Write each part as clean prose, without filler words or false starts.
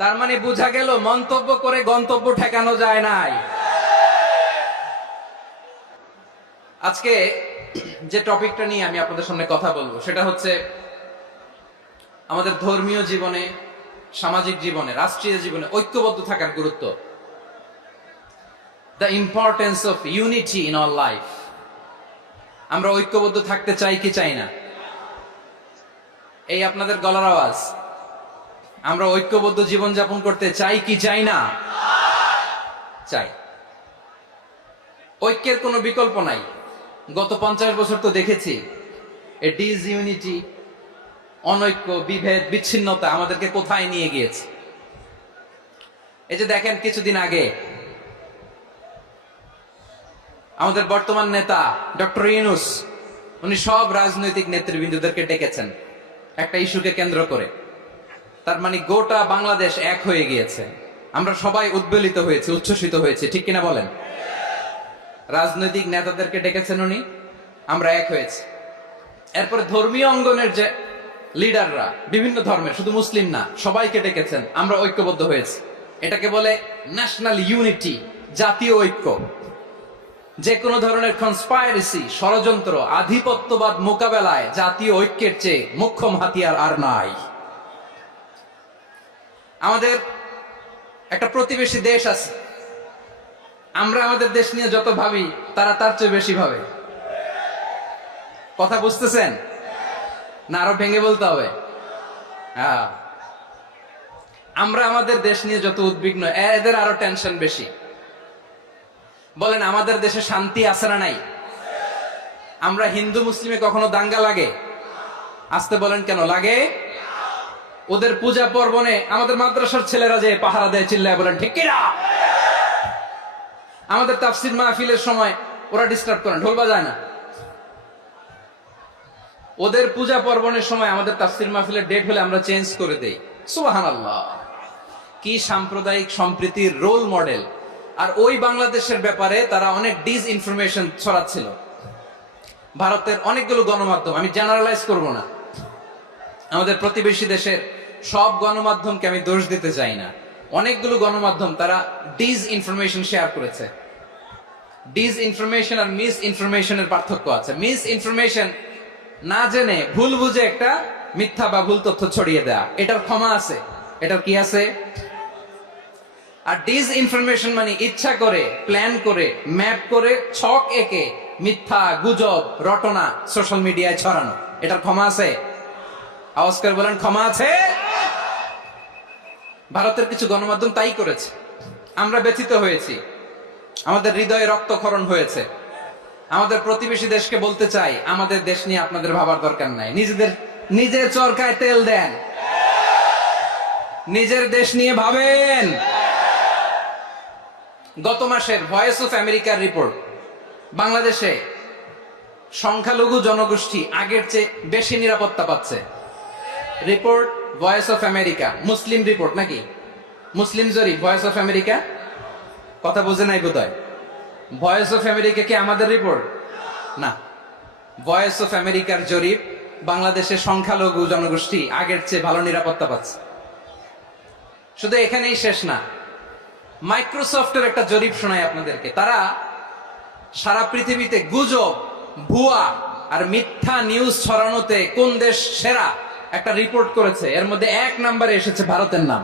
তার মানে বোঝা গেল মন্তব্য করে গন্তব্য ঠেকানো যায় নাই। আজকে যে টপিকটা নিয়ে আমি আপনাদের সামনে কথা বলবো সেটা হচ্ছে আমাদের ধর্মীয় জীবনে, সামাজিক জীবনে, রাষ্ট্রীয় জীবনে ঐক্যবদ্ধ থাকার গুরুত্ব। The importance of unity in our life. আমরা ঐক্যবদ্ধ থাকতে চাই কি চাই না? এই আপনাদের গলার আওয়াজ। আমরা ঐক্যবদ্ধ জীবন যাপন করতে চাই কি চাই না? চাই। ঐক্যের কোনো বিকল্প নাই। গত 50 বছর তো দেখেছি এ ডিসইউনিটি, অনৈক্য, বিভেদ, বিচ্ছিন্নতা আমাদেরকে কোথায় নিয়ে গিয়েছে। এই যে দেখেন, কিছুদিন আগে আমাদের বর্তমান নেতা ডক্টর ইউনূস, উনি সব রাজনৈতিক নেতৃবৃন্দদেরকে ডেকেছেন একটা ইস্যুকে কেন্দ্র করে। তার মানে গোটা বাংলাদেশ এক হয়ে গিয়েছে। আমরা সবাই উদ্বেলিত হয়েছি, উচ্ছ্বসিত হয়েছি, ঠিক কিনা বলেন? রাজনৈতিক নেতাদেরকে ডেকেছেন উনি, আমরা এক হয়েছি। এরপরে ধর্মীয় অঙ্গনের যে লিডাররা, বিভিন্ন ধর্মের, শুধু মুসলিম না, সবাইকে ডেকেছেন, আমরা ঐক্যবদ্ধ হয়েছি। এটাকে বলে ন্যাশনাল ইউনিটি, জাতীয় ঐক্য। যে কোনো ধরনের কনস্পাইরেসি, ষড়যন্ত্র, আধিপত্যবাদ মোকাবেলায় জাতীয় ঐক্যের চেয়ে মোক্ষম হাতিয়ার আর নাই। আমাদের একটা প্রতিবেশী দেশ আছে, আমরা আমাদের দেশ নিয়ে যত ভাবি তারা তার চেয়ে বেশি ভাবে। কথা বুঝতেছেন না? আরো ভেঙে বলতে হবে। হ্যাঁ, আমরা আমাদের দেশ নিয়ে যত উদ্বিগ্ন, এদের আরো টেনশন বেশি। বলেন, আমাদের দেশে শান্তি আছে না নাই? আমরা হিন্দু মুসলিমে কখনো দাঙ্গা লাগে? আসতে বলেন, কেন লাগে? ওদের পূজা পর্বণে আমাদের মাদ্রাসার ছেলেরা যে পাহারা দেয়, চিল্লায় বলেন ঠিক কিনা? আমাদের তাফসীর মাহফিলের সময় ওরা ডিস্টার্ব করে, ঢোল বাজায় না। ওদের পূজা পর্বণের সময় আমাদের তাফসীর মাহফিলের ডেট হলে আমরা চেঞ্জ করে দেই। সুবহানাল্লাহ! কি সাম্প্রদায়িক সম্প্রীতির রোল মডেল। আর ওই বাংলাদেশের ব্যাপারে তারা অনেক ডিসইনফরমেশন ছড়াচ্ছিল। ভারতের অনেকগুলো গণমাধ্যম, আমি জেনারেলাইজ করব না, আমাদের প্রতিবেশী দেশের সব গণমাধ্যমকে আমি দোষ দিতে চাই না, অনেকগুলো গণমাধ্যম তারা ডিসইনফরমেশন শেয়ার করেছে। ডিসইনফরমেশন আর মিস ইনফরমেশনের পার্থক্য আছে। মিস ইনফরমেশন না জেনে ভুল বুঝে একটা মিথ্যা বা ভুল তথ্য ছড়িয়ে দেয়া, এটার ক্ষমা আছে। এটার কি আছে? আর ডিসইনফরমেশন মানে ইচ্ছা করে, প্ল্যান করে, ম্যাপ করে, ছক এঁকে মিথ্যা, গুজব, রটনা সোশ্যাল মিডিয়ায় ছড়ানো, এটার ক্ষমা আছে? আওয়াজ করে বলেন, ক্ষমা আছে? ভারতের কিছু গণমাধ্যম তাই করেছে। আমরা ব্যথিত হয়েছি, আমাদের হৃদয়ে রক্তক্ষরণ হয়েছে। আমাদের প্রতিবেশী দেশকে বলতে চাই, আমাদের দেশ নিয়ে আপনাদের ভাবার দরকার নাই। নিজের চরকায় তেল দেন, নিজের দেশ নিয়ে ভাবেন। গত মাসের ভয়েস অফ আমেরিকার রিপোর্ট, বাংলাদেশে সংখ্যালঘু জনগোষ্ঠী আগের চেয়ে বেশি নিরাপত্তা পাচ্ছে। Report voice of America, Muslim report নাকি? মুসলিম জরিপ, ভয়েস অফ আমেরিকা। কথা বোঝে নাই বোধহয়। ভয়েস অফ আমেরিকা কি আমাদের রিপোর্ট? না, ভয়েস অফ আমেরিকার জরিপ, বাংলাদেশের সংখ্যালঘু জনগোষ্ঠী আগের চেয়ে ভালো নিরাপত্তা পাচ্ছে। শুধু এখানেই শেষ না, মাইক্রোসফটের একটা জরিপ শোনায় আপনাদেরকে। তারা সারা পৃথিবীতে গুজব, ভুয়া আর মিথ্যা নিউজ ছড়ানোতে কোন দেশ সেরা একটা রিপোর্ট করেছে। এর মধ্যে 1 নম্বরে এসেছে ভারতের নাম।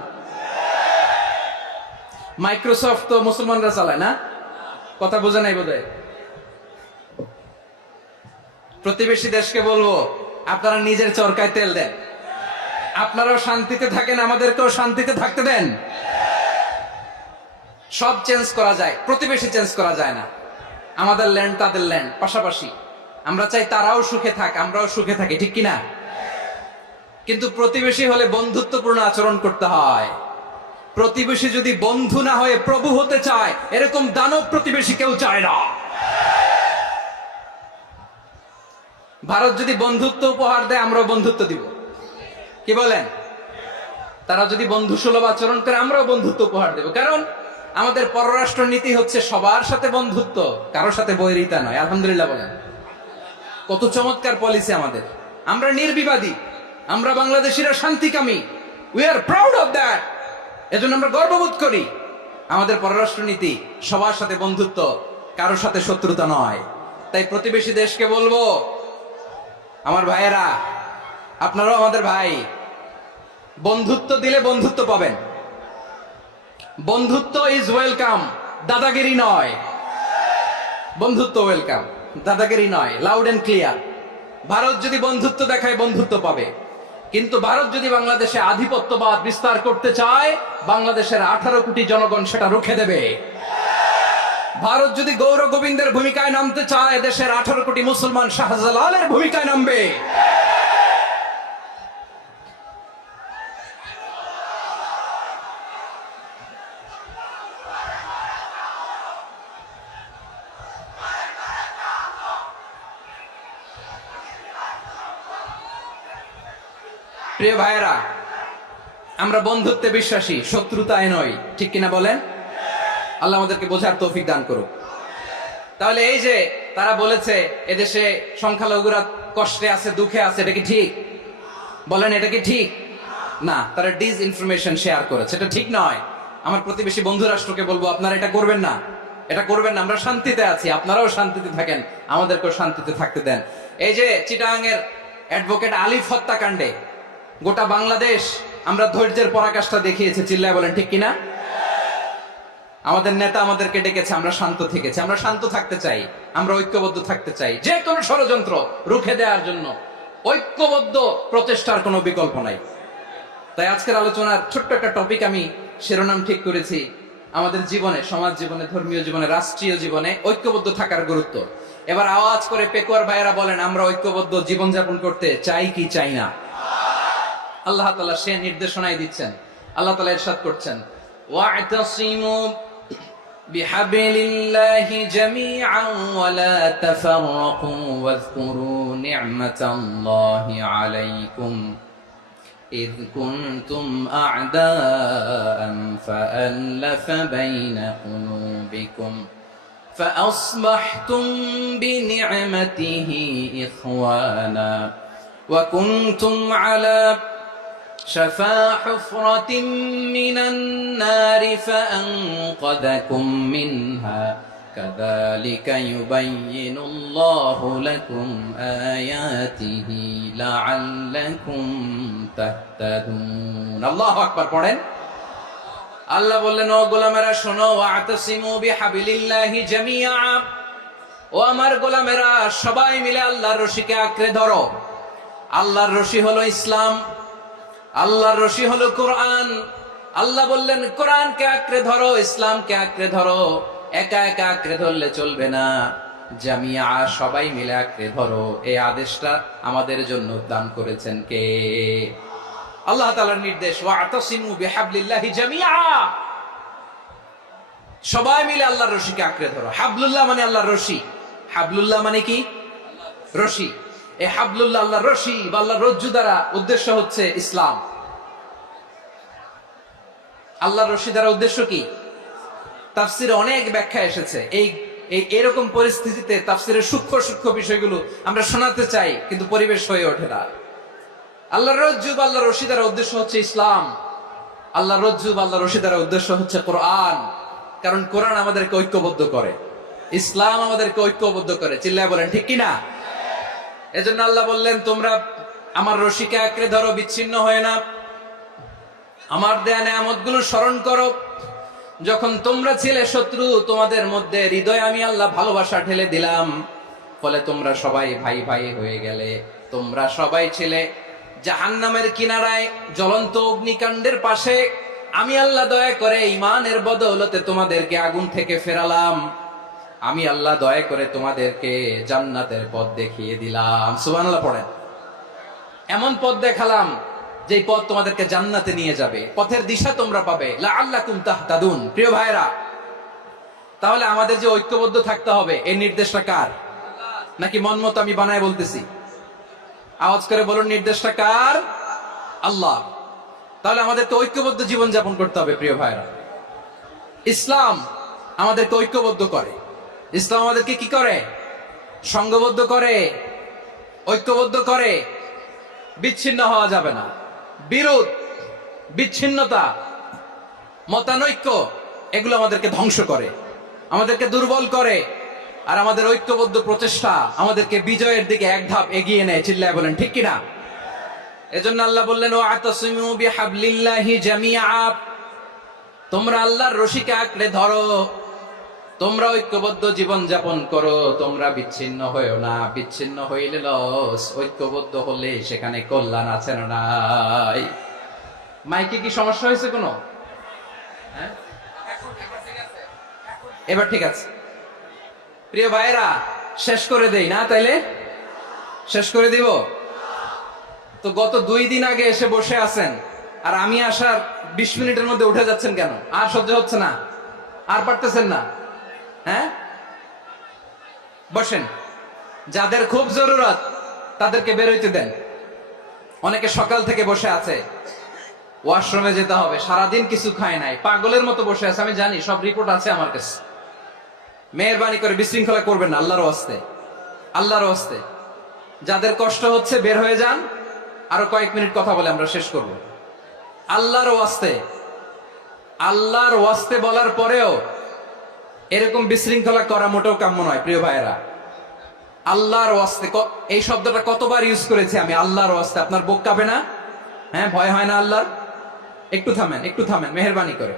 মাইক্রোসফট তো মুসলমানরা চালায় না? কথা বোঝা নাই বোধহয়। প্রতিবেশী দেশকে বলবো, আপনারা নিজের চরকায় তেল দেন, আপনারাও শান্তিতে থাকেন, আমাদেরকেও শান্তিতে থাকতে দেন। সব চেঞ্জ করা যায়, প্রতিবেশী চেঞ্জ করা যায় না। আমাদের ল্যান্ড তাদের ল্যান্ড, পাশাপাশি। আমরা চাই তারাও সুখে থাক, আমরাও সুখে থাকি, ঠিক কিনা? কিন্তু প্রতিবেশী হলে বন্ধুত্বপূর্ণ আচরণ করতে হয়। প্রতিবেশী যদি বন্ধু না হয়ে প্রভু হতে চায়, এরকম দানব প্রতিবেশী কেউ চায় না। ভারত যদি বন্ধুত্ব উপহার দেয়, আমরাও বন্ধুত্ব দিব। কি বলেন? তারা যদি বন্ধু সুলভ আচরণ করে, আমরাও বন্ধুত্ব উপহার দেব। কারণ আমাদের পররাষ্ট্র নীতি হচ্ছে সবার সাথে বন্ধুত্ব, কারোর সাথে বৈরিতা নয়। আলহামদুলিল্লাহ বলেন, কত চমৎকার পলিসি আমাদের। আমরা নির্বিবাদী, আমরা বাংলাদেশিরা শান্তিকামী। We are proud of that. এজন্য আমরা গর্ববোধ করি আমাদের পররাষ্ট্রনীতি সবার সাথে বন্ধুত্ব, কারোর সাথে শত্রুতা নয়। তাই প্রতিবেশী দেশকে বলবো, আমার ভাইয়েরা, আপনারাও আমাদের ভাই, বন্ধুত্ব দিলে বন্ধুত্ব পাবেন। বন্ধুত্ব ইজ ওয়েলকাম, দাদাগিরি নয়। বন্ধুত্ব ওয়েলকাম, দাদাগিরি নয়, লাউড এন্ড ক্লিয়ার। ভারত যদি বন্ধুত্ব দেখায় বন্ধুত্ব পাবে, কিন্তু ভারত যদি বাংলাদেশে আধিপত্যবাদ বিস্তার করতে চায়, বাংলাদেশের 18 কোটি জনগণ সেটা রুখে দেবে। ভারত যদি গৌর গোবিন্দের ভূমিকায় নামতে চায়, দেশের 18 কোটি মুসলমান শাহজালালের ভূমিকায় নামবে। প্রিয় ভাইয়েরা, আমরা বন্ধুত্বে বিশ্বাসী, শত্রুতায় নয়, ঠিক কিনা বলেন? আল্লাহ আমাদেরকে বোঝার তৌফিক দান করুক। তাহলে এই যে তারা বলেছে এদেশে সংখ্যালঘুরা কষ্টে আছে, দুঃখে আছে, এটা কি ঠিক? বলেন, এটা কি ঠিক? না, তারা ডিস ইনফরমেশন শেয়ার করেছে, এটা ঠিক নয়। আমার প্রতিবেশী বন্ধু রাষ্ট্রকে বলবো, আপনারা এটা করবেন না, এটা করবেন না। আমরা শান্তিতে আছি, আপনারাও শান্তিতে থাকেন, আমাদেরকেও শান্তিতে থাকতে দেন। এই যে চিটাগাং এর অ্যাডভোকেট আলিফ হত্যাকাণ্ডে গোটা বাংলাদেশ আমরা ধৈর্যের পরাকাষ্ঠা দেখিয়েছে, চিল্লায় বলেন ঠিক কিনা? আমাদের নেতা আমাদেরকে ডেকেছে, আমরা শান্ত থেকেছি। আমরা শান্ত থাকতে চাই, আমরা ঐক্যবদ্ধ থাকতে চাই। যে কোনো ষড়যন্ত্র রুখে দেওয়ার জন্য ঐক্যবদ্ধ প্রচেষ্টার কোনো বিকল্প নাই। তাই আজকের আলোচনার ছোট্ট একটা টপিক আমি শিরোনাম ঠিক করেছি, আমাদের জীবনে, সমাজ জীবনে, ধর্মীয় জীবনে, রাষ্ট্রীয় জীবনে ঐক্যবদ্ধ থাকার গুরুত্ব। এবার আওয়াজ করে পেকুয়ার ভাইয়েরা বলেন, আমরা ঐক্যবদ্ধ জীবনযাপন করতে চাই কি চাই না? আল্লাহ তাআলা সে নির্দেশনাই দিচ্ছেন। আল্লাহ তাআলা ইরশাদ করছেন, ওয়া'তাসিমু বিহাবলিল্লাহি জামিআন ওয়া লা তাফাররাকু ওয়াযকুরু নি'মাতাল্লাহি আলাইকুম إذ كنتم أعداء فألف بين قلوبكم فأصبحتم بنعمته إخوانا وكنتم على شفا حفرة من النار فأنقذكم منها كذلك يبين الله لكم آياته لعلكم تهتدون الله أكبر পড়েন। আল্লাহ বললেন, ও গোলামেরা শোনো, ওয়া'তাসিমু বিহাবলিল্লাহি জামিআ, ও আমার গোলামেরা সবাই মিলে আল্লাহর রশিকে আঁকড়ে ধরো। আল্লাহর রশি হলো ইসলাম, আল্লাহর রশি হলো কোরআন। আল্লাহ বললেন, কোরআনকে আঁকড়ে ধরো, ইসলামকে আঁকড়ে ধরো। একা একা আঁকড়ে ধরলে চলবে না, জামিয়া, সবাই মিলে আঁকড়ে ধরো। এই আদেশটা আমাদের জন্য দান করেছেন কে? আল্লাহ তাআলার নির্দেশ, ওয়া'তাসিমু বিহাবলিল্লাহি জামিআ, সবাই মিলে আল্লাহর রশিকে আঁকড়ে ধরো। হাবলুল্লাহ মানে আল্লাহর রশি। হাবলুল্লাহ মানে কি? রশি। এই হাবলুল্লাহ, আল্লাহর রশি বা আল্লাহর রজ্জু দ্বারা উদ্দেশ্য হচ্ছে ইসলাম। আল্লাহর রশি দ্বারা উদ্দেশ্য কি? তাফসিরে অনেক ব্যাখ্যা এসেছে। এরকম পরিস্থিতিতে তাফসিরের সূক্ষ্ম সূক্ষ্ম বিষয়গুলো আমরা শোনাতে চাই, কিন্তু পরিবেশ হয়ে ওঠে না। আল্লাহর রজ্জু বা আল্লাহর রশি দ্বারা উদ্দেশ্য হচ্ছে ইসলাম। আল্লাহর রজ্জু বা আল্লাহর রশি দ্বারা উদ্দেশ্য হচ্ছে কোরআন, কারণ কোরআন আমাদেরকে ঐক্যবদ্ধ করে, ইসলাম আমাদেরকে ঐক্যবদ্ধ করে। চিল্লায় বলেন ঠিক কিনা? এজন্য আল্লাহ বললেন, তোমরা আমার রশিকে আঁকড়ে ধরো, বিচ্ছিন্ন হয় না। আমার দেয়া নেয়ামতগুলো স্মরণ করো। যখন তোমরা ছিলে শত্রু, তোমাদের মধ্যে হৃদয়ে আমি আল্লাহ ভালোবাসা ঢেলে দিলাম, ফলে তোমরা সবাই ভাই ভাই হয়ে গেলে। তোমরা সবাই ছিলে জাহান্নামের কিনারায়, জ্বলন্ত অগ্নিকাণ্ডের পাশে। আমি আল্লাহ দয়া করে ঈমানের বদৌলতে তোমাদেরকে আগুন থেকে ফেরালাম। আমি আল্লাহ দয়া করে তোমাদেরকে জান্নাতের পথ দেখিয়ে দিলাম। সুবহানাল্লাহ পড়েন। এমন পথ দেখালাম যে পথ তোমাদেরকে জান্নাতে নিয়ে যাবে, পথের দিশা তোমরা পাবে। লাআল্লাকুম তাহতাদুন। প্রিয় ভাইরা, তাহলে আমাদের যে ঐক্যবদ্ধ থাকতে হবে, এই নির্দেশটা কার? নাকি মন মতো আমি বানায় বলতেছি? আওয়াজ করে বলুন, নির্দেশটা কার? আল্লাহ। তাহলে আমাদেরকে ঐক্যবদ্ধ জীবন যাপন করতে হবে। প্রিয় ভাইরা, ইসলাম আমাদেরকে ঐক্যবদ্ধ করে। ইসলাম আমাদেরকে কি করে? সংঘবদ্ধ করে, ঐক্যবদ্ধ করে। বিচ্ছিন্ন হওয়া যাবে না। বিরোধ, বিচ্ছিন্নতা মতানৈক্য এগুলো আমাদেরকে ধ্বংস করে, আমাদেরকে দুর্বল করে, আর আমাদের ঐক্যবদ্ধ প্রচেষ্টা আমাদেরকে বিজয়ের দিকে এক ধাপ এগিয়ে নেয়। চিল্লায় বলেন ঠিক কিনা? এজন্য আল্লাহ বললেন, ওয়াতাসিমু বিহাবলিল্লাহি জামিআ, তোমরা আল্লাহর রশিকে আঁকড়ে ধরো, তোমরা ঐক্যবদ্ধ জীবন যাপন করো, তোমরা বিচ্ছিন্ন হয়েও না। বিচ্ছিন্ন হইলে লস, ঐক্যবদ্ধ হলে সেখানে কল্যাণ আছে না নাই? মাইকে কি সমস্যা হয়েছে কোনো? হ্যাঁ, এবার ঠিক আছে। প্রিয় ভাইরা, শেষ করে দেই না? তাইলে শেষ করে দিব তো। গত 2 দিন আগে এসে বসে আছেন, আর আমি আসার 20 মিনিটের মধ্যে উঠে যাচ্ছেন কেন? আর সহ্য হচ্ছে না? আর পারতেছেন না? হ্যাঁ, বসেন। যাদের খুব জরুরত তাদেরকে বের হইতে দেন। অনেকে সকাল থেকে বসে আছে, ওয়াশরুমে যেতে হবে, সারাদিন কিছু খায় নাই, পাগলের মতো বসে আছে। আমি জানি, সব রিপোর্ট আছে আমার কাছে। মেহেরবানি করে বিশৃঙ্খলা করবেন না, আল্লাহর ওয়াস্তে, আল্লাহর ওয়াস্তে। যাদের কষ্ট হচ্ছে বের হয়ে যান। আরো কয়েক মিনিট কথা বলে আমরা শেষ করব। আল্লাহর ওয়াস্তে, আল্লাহর ওয়াস্তে বলার পরেও এরকম বিশৃঙ্খলা করা মোটেও কাম্য নয়। প্রিয় ভাইয়েরা, আল্লাহর ওয়াস্তে, এই শব্দটা কতবার ইউজ করেছি আমি, আল্লাহর ওয়াস্তে। আপনার বুক কাঁপে না? হ্যাঁ, ভয় হয় না আল্লাহর? একটু থামেন, একটু থামেন, মেহেরবানি করে,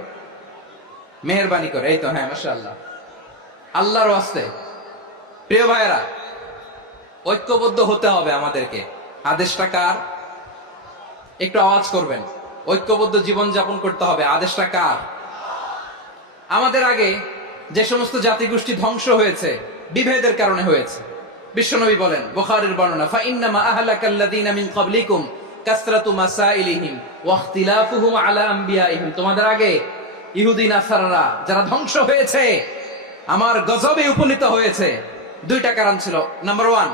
মেহেরবানি করে। এই তো, হ্যাঁ, মাশাআল্লাহ। আল্লাহর ওয়াস্তে প্রিয় ভাইয়েরা, ঐক্যবদ্ধ হতে হবে আমাদেরকে। আদেশটা কার? একটু আওয়াজ করবেন। ঐক্যবদ্ধ জীবন যাপন করতে হবে, আদেশটা কার? আমাদের আগে যে সমস্ত জাতিগোষ্ঠী ধ্বংস হয়েছে বিভেদের কারণে হয়েছে। বিশ্বনবী বলেন, বুখারীর বর্ণনা, ফাইন্নামা আহলাকাল্লাযীনা মিন ক্বাবলিকুম কাসরাতু মাসাইলিহিম ওয়া ইখতিলাফুহুম আলা আমবিয়াইহিম। তোমাদের আগে ইহুদি নাসারারা যারা ধ্বংস হয়েছে, আমার গজবে উপনীত হয়েছে, 2টা কারণ ছিল। নাম্বার 1,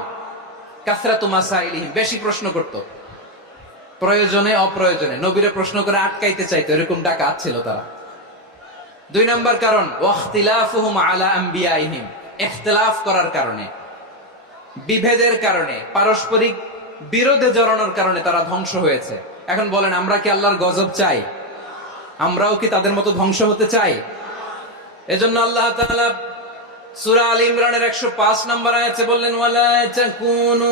কাসরাতু মাসাইলিহিম, বেশি প্রশ্ন করত, প্রয়োজনে অপ্রয়োজনে নবীরে প্রশ্ন করে আটকাইতে চাইতো, এরকম ডাকাত ছিল তারা। 2 নাম্বার কারণ, ওয়াখতিলাফুহুম আলা আমবিয়াইহিম, ইখতিলাফ করার কারণে, বিভেদের কারণে, পারস্পরিক বিরোধে জড়ানোর কারণে তারা ধ্বংস হয়েছে। এখন বলেন, আমরা কি আল্লাহর গজব চাই? আমরাও কি তাদের মতো ধ্বংস হতে চাই? এজন্য আল্লাহ তাআলা সূরা আল ইমরানের 105 নম্বর আয়াতে বললেন, ওয়ালা তাকুনু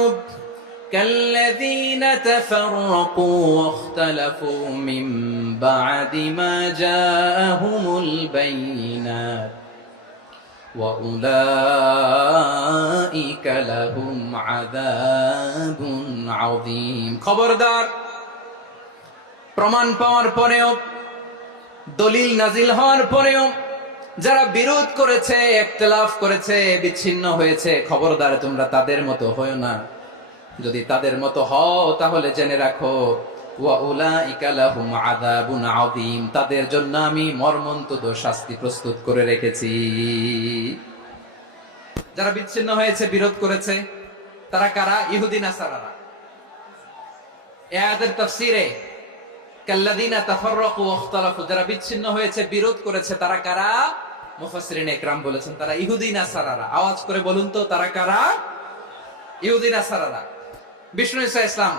কাল্লাযীনা তাফাররাকু ওয়াখতালাফু মিন বা'দি মা জাআহুমুল বাইয়িনাত ওয়া উলাইকা লাহুম আযাবুন আযীম। খবরদার, প্রমাণ পাওয়ার পরেও, দলিল নাজিল হওয়ার পরেও যারা বিরোধ করেছে, ইখতিলাফ করেছে, বিচ্ছিন্ন হয়েছে, খবরদার তোমরা তাদের মতো হয়ো না। যদি তাদের মতো হও তাহলে জেনে রাখো, ওয়া উলাইকা লাহুম আযাবুন আযীম, তাদের জন্য আমি মর্মন্তুদ শাস্তি প্রস্তুত করে রেখেছি। যারা বিচ্ছিন্ন হয়েছে, বিরোধ করেছে, তারা কারা? ইহুদি নাসারারা। এই আয়াতের তাফসীরে কাল্লাযীনা তাফাররাকু ওয়াখতালাফু, যারা বিচ্ছিন্ন হয়েছে, বিরোধ করেছে, তারা কারা? মুফাসসিরিন ইকরাম বলেছেন তারা ইহুদি নাসারারা। আওয়াজ করে বলুন তো, তারা কারা? ইহুদি নাসারারা। বিষ্ণু ঈসা ইসলাম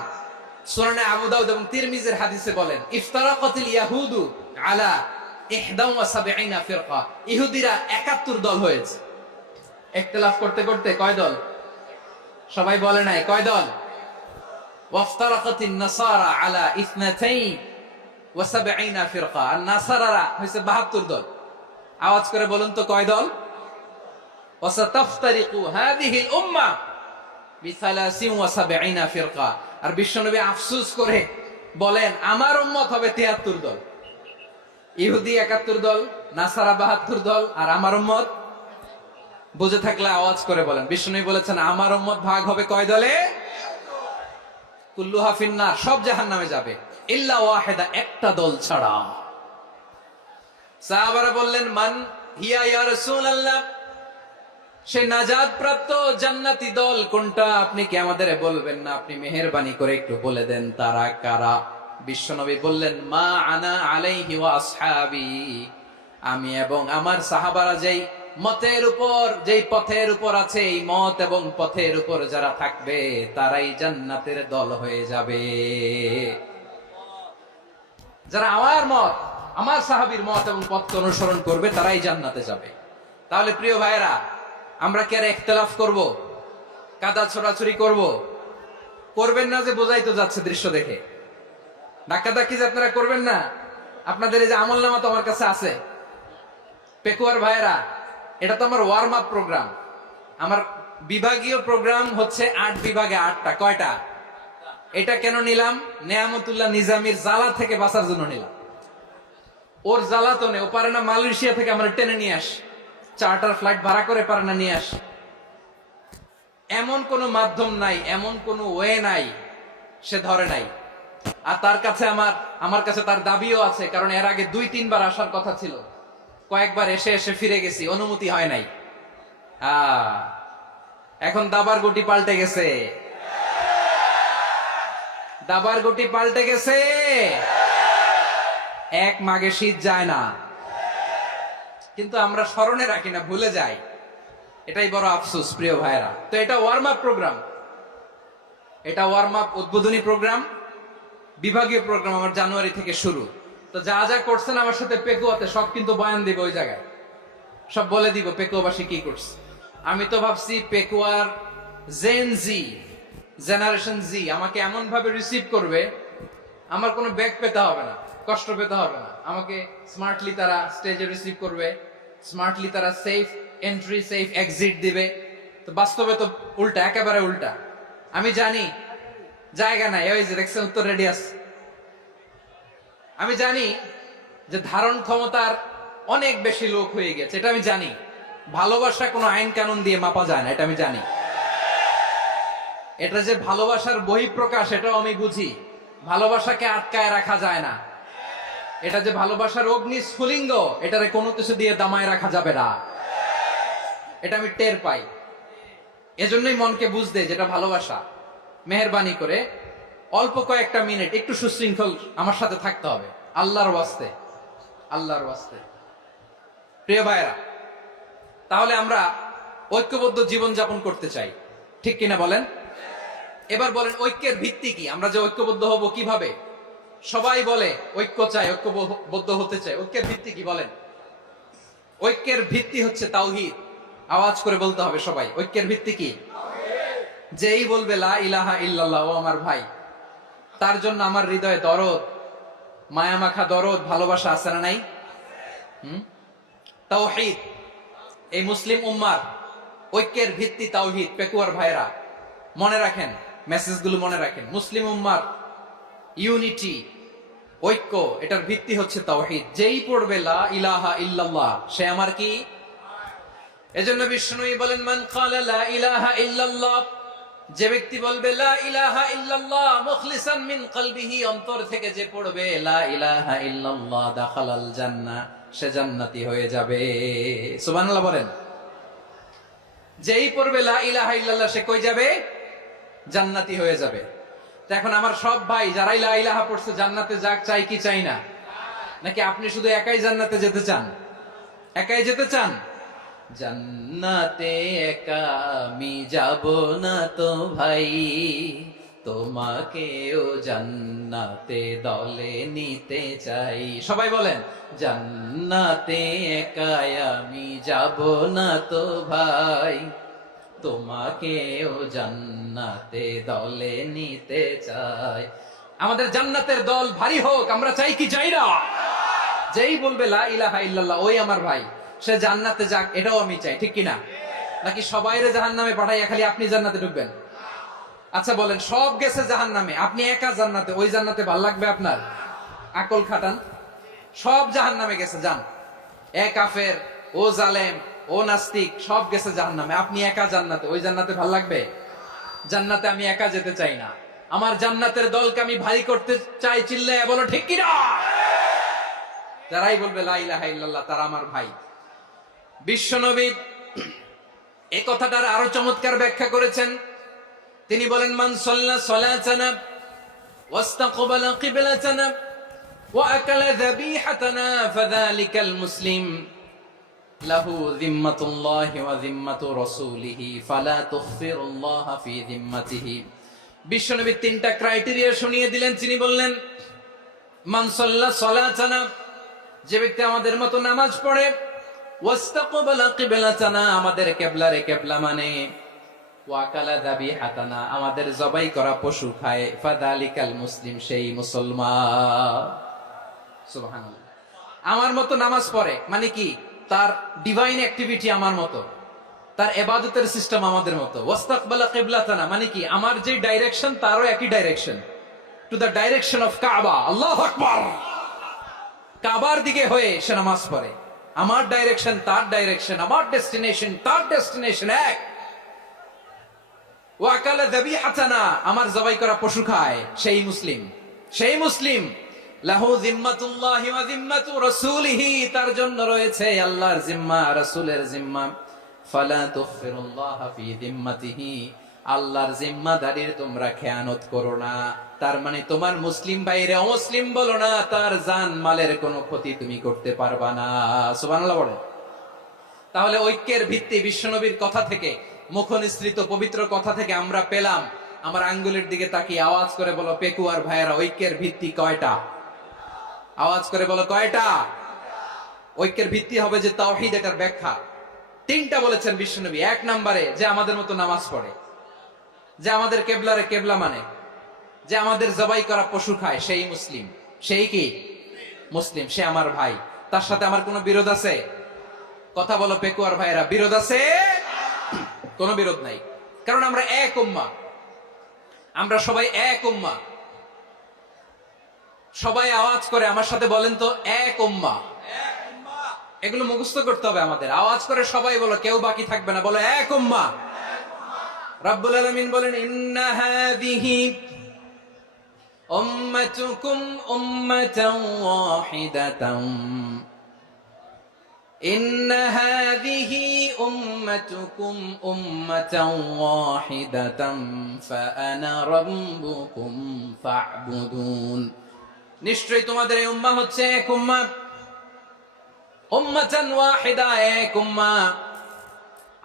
সুনানে আবু দাউদ এবং তিরমিজির হাদিসে বলেন, ইফতারাকাতিল ইয়াহুদু আলা 71 ফিরকা, ইহুদিরা 71 দল হয়েছে। ইখতিলাফ করতে করতে কয় দল? সবাই বলে নাই, কয় দল? ওয়াফতারাকাতিন নাসারা আলা 72 ফিরকা, আর নাসারারা হইছে 72 দল। আওয়াজ করে বলুন তো, কয় দল? ওয়াসাতাফতারিকু হাযিহিল উম্মাহ বি73 ফিরকা। আর বিশ্বনবী আফসোস করে বলেন, আমার উম্মত হবে 73 দল। ইহুদি 71 দল, নাসারা 72 দল, আর আমার উম্মত, বুঝে থাকলে আওয়াজ করে বলেন। বিশ্বনবী বলেছেন, আমার উম্মত ভাগ হবে কয় দলে? কুল্লুহা ফিন্নার, সব জাহান্নামে যাবে, ইল্লা ওয়াহিদা, একটা দল ছাড়া। সাহাবারা বললেন, মান হিয়া ইয়া রাসূলুল্লাহ, সেই নাজাত প্রাপ্ত জান্নাতি দল কোনটা? আপনি কি আমাদের বলবেন না? আপনি মেহেরবানি করে একটু বলে দেন তারা কারা। বিশ্বনবী বললেন, মা আনা আলাইহি ওয়া আসহাবি, আমি এবং আমার সাহাবারা যেই মতের উপর, যেই পথের উপর আছে, এই মত এবং পথের উপর যারা থাকবে তারাই জান্নাতের দল হয়ে যাবে। যারা আমার মত আমার সাহাবীর মত এবং পথকে অনুসরণ করবে তারাই জান্নাতে যাবে। তাহলে প্রিয় ভাইয়েরা, আমরা কি আর ইখতিলাফ করব, কাদা ছোড়াছুরি করব? করবেন না যে বোঝাই তো যাচ্ছে দৃশ্য দেখে। ধাক্কাধাক্কি যে আপনারা করবেন না, আপনাদের এই যে আমলনামা তো আমার কাছে আছে। পেকুয়ার ভাইয়েরা, এটা তো আমার ওয়ার্ম আপ প্রোগ্রাম। আমার বিভাগীয় প্রোগ্রাম হচ্ছে 8 বিভাগে 8টা। কয়টা? এটা কেন নিলাম? নেয়ামতুল্লাহ নিজামীর জ্বালা থেকে বাঁচার জন্য নিলাম। ওর জ্বালাতনে ও পারে না মালয়েশিয়া থেকে আমরা টেনে নিয়ে আস, চার্টার ফ্লাইট ভাড়া করে পারে না নিয়ে আস। এমন কোন মাধ্যম নাই, এমন কোন ওয়ে নাই সে ধরে নাই। আর তার কাছে আমার কাছে তার দাবিও আছে, কারণ এর আগে 2-3 বার আসার কথা ছিল, কয়েকবার এসে এসে ফিরে গেছি, অনুমতি হয় নাই। এখন দাবার গুটি পাল্টে গেছে, দাবার গুটি পাল্টে গেছে। এক মাঘে শীত যায় না, কিন্তু আমরা স্মরণে রাখি না, ভুলে যাই। এটাই বড় আফসোস প্রিয় ভাইরা। তো এটা ওয়ার্ম আপ প্রোগ্রাম, এটা ওয়ার্ম আপ উদ্বোধনী প্রোগ্রাম, বিভাগীয় প্রোগ্রাম আমার জানুয়ারি থেকে শুরু। তো যা যা করছেন আমার সাথে পেকুয়াতে সব কিন্তু বয়ান দিব, ওই জায়গায় সব বলে দিব পেকুয়াবাসী কি করছে। আমি তো ভাবছি পেকুয়ার জেনারেশন জি আমাকে এমন ভাবে রিসিভ করবে, আমার কোনো ব্যাক পেতে হবে না, কষ্ট পেতে হবে না। আমাকে স্মার্টলি তারা স্টেজে রিসিভ করবে, স্মার্টলি তারা সেফ এন্ট্রি সেফ এক্সিট দিবে। তো বাস্তবে তো উল্টা, একেবারে উল্টা। আমি জানি জায়গা নাই, ওই যে দেখছেন উত্তর রেডি আছে। আমি জানি যে ধারণ ক্ষমতার অনেক বেশি লোক হয়ে গেছে, এটা আমি জানি। ভালোবাসা কোনো আইন কানুন দিয়ে মাপা যায় না, এটা আমি জানি। এটা যে ভালোবাসার বহিঃপ্রকাশ, এটাও আমি বুঝি। ভালোবাসাকে আটকায় রাখা যায় না। এটা যে ভালোবাসার অগ্নি স্ফুলিঙ্গ, এটারে কোনো কিছু দিয়ে দামায় রাখা যাবে না, এটা আমি টের পাই। এজন্যই মনকে বুঝতে যেটা ভালোবাসা। মেহেরবানি করে অল্প কয়েকটা মিনিট একটু সুশৃঙ্খল আমার সাথে থাকতে হবে, আল্লাহর ওয়াস্তে, আল্লাহর ওয়াস্তে। প্রিয় ভাইরা, তাহলে আমরা ঐক্যবদ্ধ জীবন যাপন করতে চাই, ঠিক কিনা বলেন? এবার বলেন ঐক্যের ভিত্তি কি? আমরা যে ঐক্যবদ্ধ হব কিভাবে? সবাই বলে ঐক্য চাই, ঐক্যবদ্ধ হতে চাই। ঐক্যের ভিত্তি কি বলেন? ঐক্যের ভিত্তি হচ্ছে তাওহীদ। আওয়াজ করে বলতে হবে সবাই, ঐক্যের ভিত্তি কি? যেই বলবে লা ইলাহা ইল্লাল্লাহ, ও আমার ভাই, তার জন্য আমার হৃদয়ে দরদ, মায়ামাখা দরদ, ভালোবাসা আছে না নাই? তাওহীদ। এই মুসলিম উম্মার ঐক্যের ভিত্তি তাওহীদ। পেকুয়ার ভাইরা মনে রাখেন, মেসেজগুলো মনে রাখেন। মুসলিম উম্মার ইউনিটি, ঐক্য, এটার ভিত্তি হচ্ছে তাওহীদ। যেই পড়বে লা ইলাহা ইল্লাল্লাহ, সে আমার কি? এজন্য বিষ্ণুই বলেন, মান ক্বালা লা ইলাহা ইল্লাল্লাহ, যে ব্যক্তি বলবে লা ইলাহা ইল্লাল্লাহ মুখলিসান মিন কলবিহি, অন্তর থেকে যে পড়বে লা ইলাহা ইল্লাল্লাহ, দাখালাল জান্নাহ, সে জান্নাতি হয়ে যাবে। সুবহানাল্লাহ বলেন। যেই পড়বে লা ইলাহা ইল্লাল্লাহ, সে কই যাবে? জান্নাতি হয়ে যাবে। তো এখন আমার সব ভাই যারাই লা ইলাহা পড়ছে জান্নাতে যাক, চাই কি চাই না? নাকি আপনি শুধু একাই জান্নাতে যেতে চান? একাই যেতে চান? জান্নাতে একা আমি যাব না তো ভাই, তোমাকেও জান্নাতে দলে নিতে চাই। সবাই বলেন, জান্নাতে একা আমি যাব না তো ভাই, তোমাকেও জান্নাতে দলে নিতে চাই। আমাদের জান্নাতের দল ভারী হোক, আমরা চাই কি চাই না? যেই বলবে লা ইলাহা ইল্লাল্লাহ, ওই আমার ভাই, সে জান্নাতে যাক, এটাও আমি চাই, ঠিক কিনা? নাকি সবাইরে জাহান্নামে পাঠাইয়া খালি আপনি জান্নাতে ঢুকবেন? আচ্ছা বলেন, সব গেছে জাহান্নামে, আপনি একা জান্নাতে, ওই জান্নাতে ভাল লাগবে আপনার? আকল খাটান। সব জাহান্নামে গেছে, যান। এ কাফের, ও জালেম, ও নাস্তিক, সব গেছে জাহান্নামে, আপনি একা জান্নাতে, ওই জান্নাতে ভাল লাগবে? জান্নাতে আমি একা যেতে চাই না, আমার জান্নাতের দলকে আমি ভারী করতে চাই। চিল্লায় বলো ঠিক কিনা? যারাই বলবে লা ইলাহা ইল্লাল্লাহ, তারা আমার ভাই। বিশ্বনবী এই কথাটার আরো চমৎকার ব্যাখ্যা করেছেন। তিনি বলেন, মান সাল্লা সালাতানা ওয়াস্তাকবালা কিবলাতানা ওয়া আকালা যাবিহাতানা ফাযালিকাল মুসলিম লাহু যিম্মাতুল্লাহি ওয়া যিম্মাতু রাসূলিহি ফালা তুখফিরুল্লাহা ফি যিম্মাতিহি। বিশ্বনবী তিনটা ক্রাইটেরিয়া শুনিয়ে দিলেন। তিনি বললেন, মান সাল্লা সালাতানা, যে ব্যক্তি আমাদের মতো নামাজ পড়ে, ওয়াস্তাকবালা কিবলাতানা, আমাদের কিবলারে কিবলা মানে, ওয়াকালা যাবিহাতানা, আমাদের জবাই করা পশু খায়, ফাযালিকাল মুসলিম, সেই মুসলমান। সুবহানাল্লাহ। আমার মতো নামাজ পড়ে মানে কি? তার ডিভাইন অ্যাক্টিভিটি আমার মতো, তার ইবাদতের সিস্টেম আমাদের মতো। ওয়াস্তাকবালা কিবলাতানা মানে কি? আমার যে ডাইরেকশন তারও একই direction, to the direction of কাবা। আল্লাহু আকবার। কাবার দিকে হয়ে সে নামাজ পড়ে। আমার ডাইরেকশন তার ডাইরেকশন, আমার ডেস্টিনেশন তার ডেস্টিনেশন এক। ওয়াকালা যাবিহাতানা, আমার জবাই করা পশু খায়, সেই মুসলিম, সেই মুসলিম। লাহু জিম্মাতুল্লাহি ওয়া জিম্মাতু রাসূলিহি, তার জন্য রয়েছে আল্লাহর জিম্মা, রাসূলের জিম্মা। ফালা তুগফিরুল্লাহা ফি জিম্মাতিহি, আল্লাহর জিম্মাদারির তোমরা খেয়ানত করো না। তার মানে তোমার মুসলিম ভাইরে অমুসলিম বলো না, তার জান মালের কোনো ক্ষতি তুমি করতে পারবা না। সুবহানাল্লাহ বলেন। তাহলে ঐক্যের ভিত্তি বিশ্বনবীর কথা থেকে, মুখনিসৃত পবিত্র কথা থেকে আমরা পেলাম। আমার আঙ্গুলের দিকে তাকিয়ে আওয়াজ করে বলো পেকুয়ার ভাইয়েরা, ঐক্যের ভিত্তি কয়টা? আওয়াজ করে বলো কয়টা? ঐক্যের ভিত্তি হবে যে তাওহীদ, এটার ব্যাখ্যা তিনটা বলেছেন বিশ্বনবী। এক নম্বরে, যে আমাদের মতো নামাজ পড়ে, যে আমাদের কেবলারে কেবলা মানে, যে আমাদের জবাই করা পশু খায়, সেই মুসলিম। সেই কি মুসলিম? সে আমার ভাই, তার সাথে আমার কোনো বিরোধ আছে? কথা বলো পেকুয়ার ভাইরা, বিরোধ আছে? কোনো বিরোধ নাই, কারণ আমরা এক উম্মাহ, আমরা সবাই এক উম্মাহ। সবাই আওয়াজ করে আমার সাথে বলেন তো, এক উম্মাহ। এগুলো মুখস্থ করতে হবে আমাদের। আওয়াজ করে সবাই বলো, কেউ বাকি থাকবে না, বলো এক উম্মাহ। রাব্বুল আলামিন বলেন, ইন্না হাযিহি উম্মাতুকুম উম্মাতান ওয়াহিদাতান, ইন্না হাযিহি উম্মাতুকুম উম্মাতান ওয়াহিদাতান ফাআনা রাব্বুকুম ফা'বুদুন। নিশ্চয়ই তোমাদের এই উম্মাহ হচ্ছে এক উম্মাহ, উম্মাতান ওয়াহিদা, এক উম্মাহ।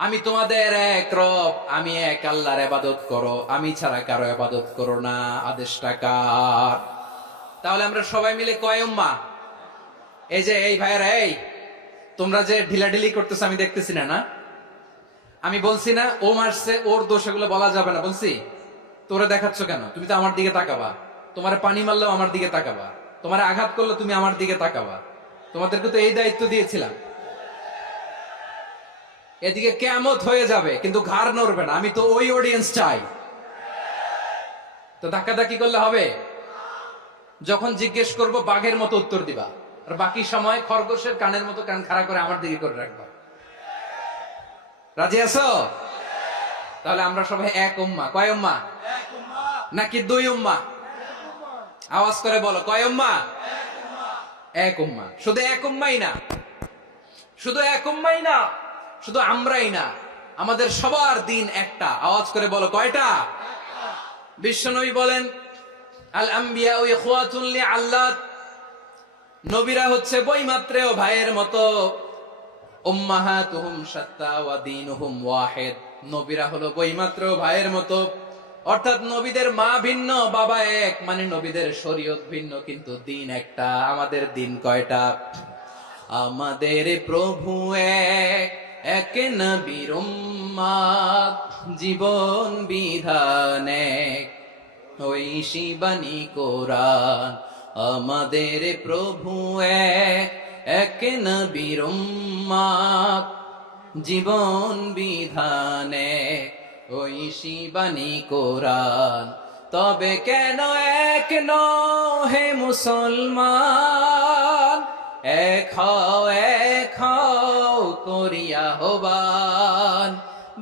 আমি তোমাদের এক রব, আমি এক আল্লাহর ইবাদত করো, আমি ছাড়া কারো ইবাদত করো না। আদেশটা কার? তাহলে আমরা সবাই মিলে কয় উম্মাহ? এই যে এই ভাইরা, এই তোমরা যে ঢিলাঢিলি করতেছ আমি দেখতেছি না, না? আমি বলছি না ও মারছে, ওর দোষ, এগুলো বলা যাবে না, বলছি? তোরে দেখাচ্ছ কেন? তুমি তো আমার দিকে তাকাবা। তোমার পানি মারলেও আমার দিকে তাকাবা, তোমার আঘাত করলে তুমি আমার দিকে তাকাবা। তোমাদেরকে তো এই দায়িত্ব দিয়েছিলাম। এদিকে কিয়ামত হয়ে যাবে কিন্তু ঘাড় নড়বে না, আমি তো ওই অডিয়েন্স চাই। তো ধাক্কাধাক্কি করলে হবে? যখন জিজ্ঞেস করব বাঘের মতো উত্তর দিবা, আর বাকি সময় খরগোশের কানের মতো কান খাড়া করে আমার দিকে করে রাখবা। রাজি আছো? তাহলে আমরা সবাই এক উম্মাহ। কয় উম্মাহ? নাকি দুই উম্মাহ? আওয়াজ করে বলো, কয় উম্মাহ? এক উম্মাহ। শুধু এক উম্মাহই না, শুধু এক উম্মাহই না, শুধু আমরাই না, আমাদের সবার দিন একটা। আওয়াজ করে বলো কয়টা? বিশ্বনবী বলেন, আল আম্বিয়া ইখওয়াতুন লিআল্লাত, নবীরা হচ্ছে বৈমাত্রেয় ভাইয়ের মতো। উম্মাহাতুহুম শাত্তা ওয়া দীনুহুম ওয়াহিদ, নবীরা হলো বৈমাত্রেয় ভাইয়ের মতো। অর্থাৎ নবীদের মা ভিন্ন, বাবা এক, মানে নবীদের শরীয়ত ভিন্ন, কিন্তু দিন একটা। আমাদের দিন কয়টা? আমাদের প্রভু এক, এক নবীর উম্মাত, জীবন বিধান এক, ওই শিবানী কোরআন। আমাদের প্রভু এক, এক নবীর উম্মাত, জীবন বিধান এক, ওই শিবানী কোরআন। তবে কেন এক হে মুসলমান, এক হও করিয়া হবান।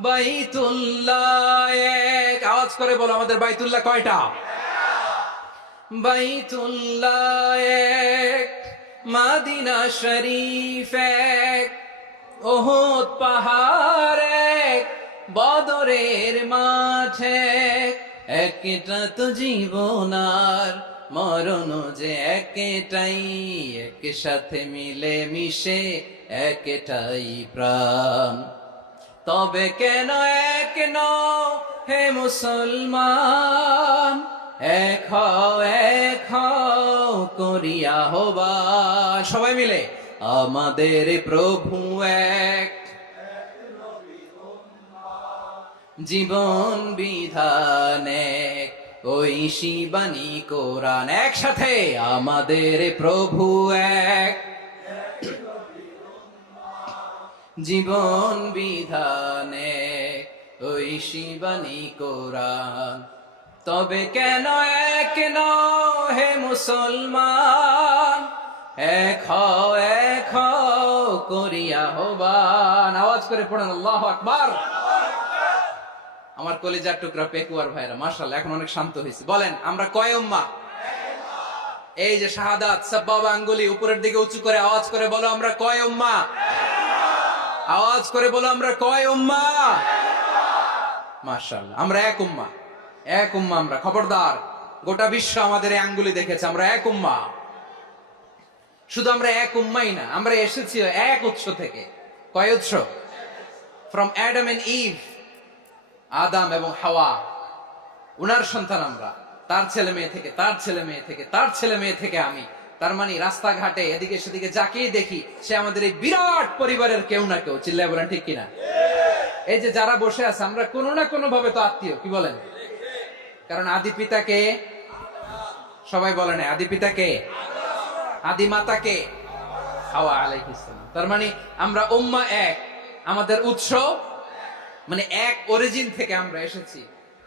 বাইতুল্লাহ এক, আওয়াজ করে বলো আমাদের বাইতুল্লাহ কয়টা? বাইতুল্লাহ এক, মাদিনা শরীফ এক, উহুদ পাহাড় এক, বদরের মাঠ এক। একটা তো জীবন আর মরণ যে একটাই, এক সাথে মিলে মিশে একটাই প্রাণ। তবে কেন এক হে মুসলমান, এক হও এক হও করিয়া আহ্বান, সবাই মিলে আমাদের প্রভু এক, জীবন বিধান এক, ঐশী বাণী কোরআন। একসাথে আমাদের প্রভু এক, জীবন বিধান এক, ঐশী বাণী কোরআন। তবে কেন এক নও হে মুসলমান, এক হও করিয়া আহ্বান। আওয়াজ করে পড়েন আল্লাহু আকবার। আমার কলিজার টুকরা পেকুয়ার ভাইরা মাশাআল্লাহ এখন অনেক শান্ত হয়েছে। বলেন আমরা কয় উম্মাহ? এই যে শাহাদাত সাব্বাবা আঙ্গুলি উপরের দিকে উঁচু করে আওয়াজ করে বলো আমরা কয় উম্মাহ? আওয়াজ করে বলো আমরা কয় উম্মাহ? মাশাআল্লাহ আমরা এক উম্মাহ, এক উম্মাহ আমরা। খবরদার, গোটা বিশ্ব আমাদের এই আঙ্গুলি দেখেছে, আমরা এক উম্মাহ। শুধু আমরা এক উম্মাই না, আমরা এসেছি এক উৎস থেকে। কয় উৎস? ফ্রম অ্যাডাম এন্ড ইভ, আদাম এবং হাওয়া, উনার সন্তান আমরা। তার ছেলে মেয়ে থেকে, তার ছেলে মেয়ে থেকে, তার ছেলে মেয়ে থেকে আমি। তার মানে রাস্তাঘাটে এদিকে সেদিকে যাকেই দেখি সে আমাদের এই বিরাট পরিবারের কেউ না কেউ। চিল্লায় বলেন ঠিক কিনা? এই যে যারা বসে আছে আমরা কোনো না কোনো ভাবে তো আত্মীয়, কি বলেন? কারণ আদি পিতাকে সবাই বলেন, আদি পিতাকে, আদি মাতাকে হাওয়া আলাইহিস সালাম। তার মানে আমরা উম্মাহ এক, আমাদের উৎস মানে এক অরিজিন থেকে আমরা এসেছি।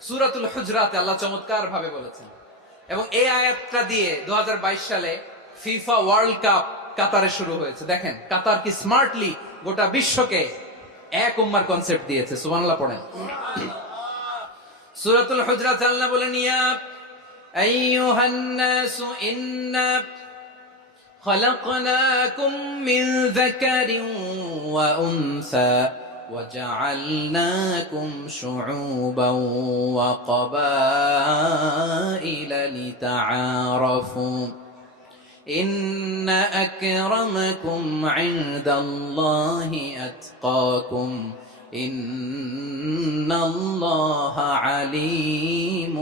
সূরাতুল হুজরাতে আল্লাহ চমৎকার ভাবে বলেছেন। এবং এই আয়াতটা দিয়ে 2022 সালে ফিফা ওয়ার্ল্ড কাপ কাতারে শুরু হয়েছে। দেখেন কাতার কি স্মার্টলি গোটা বিশ্বকে এক উম্মার কনসেপ্ট দিয়েছে। সুবহানাল্লাহ পড়েন। সূরাতুল হুজরাত আল্লাহ বলেন, ইয়া আইয়ুহান নাসু ইন্না খলাকনাকুম মিন যাকারিন ওয়া উনসা وجعلناكم شعوبا وقبائل لتعارفوا إن أكرمكم عند الله أتقاكم إن الله عليم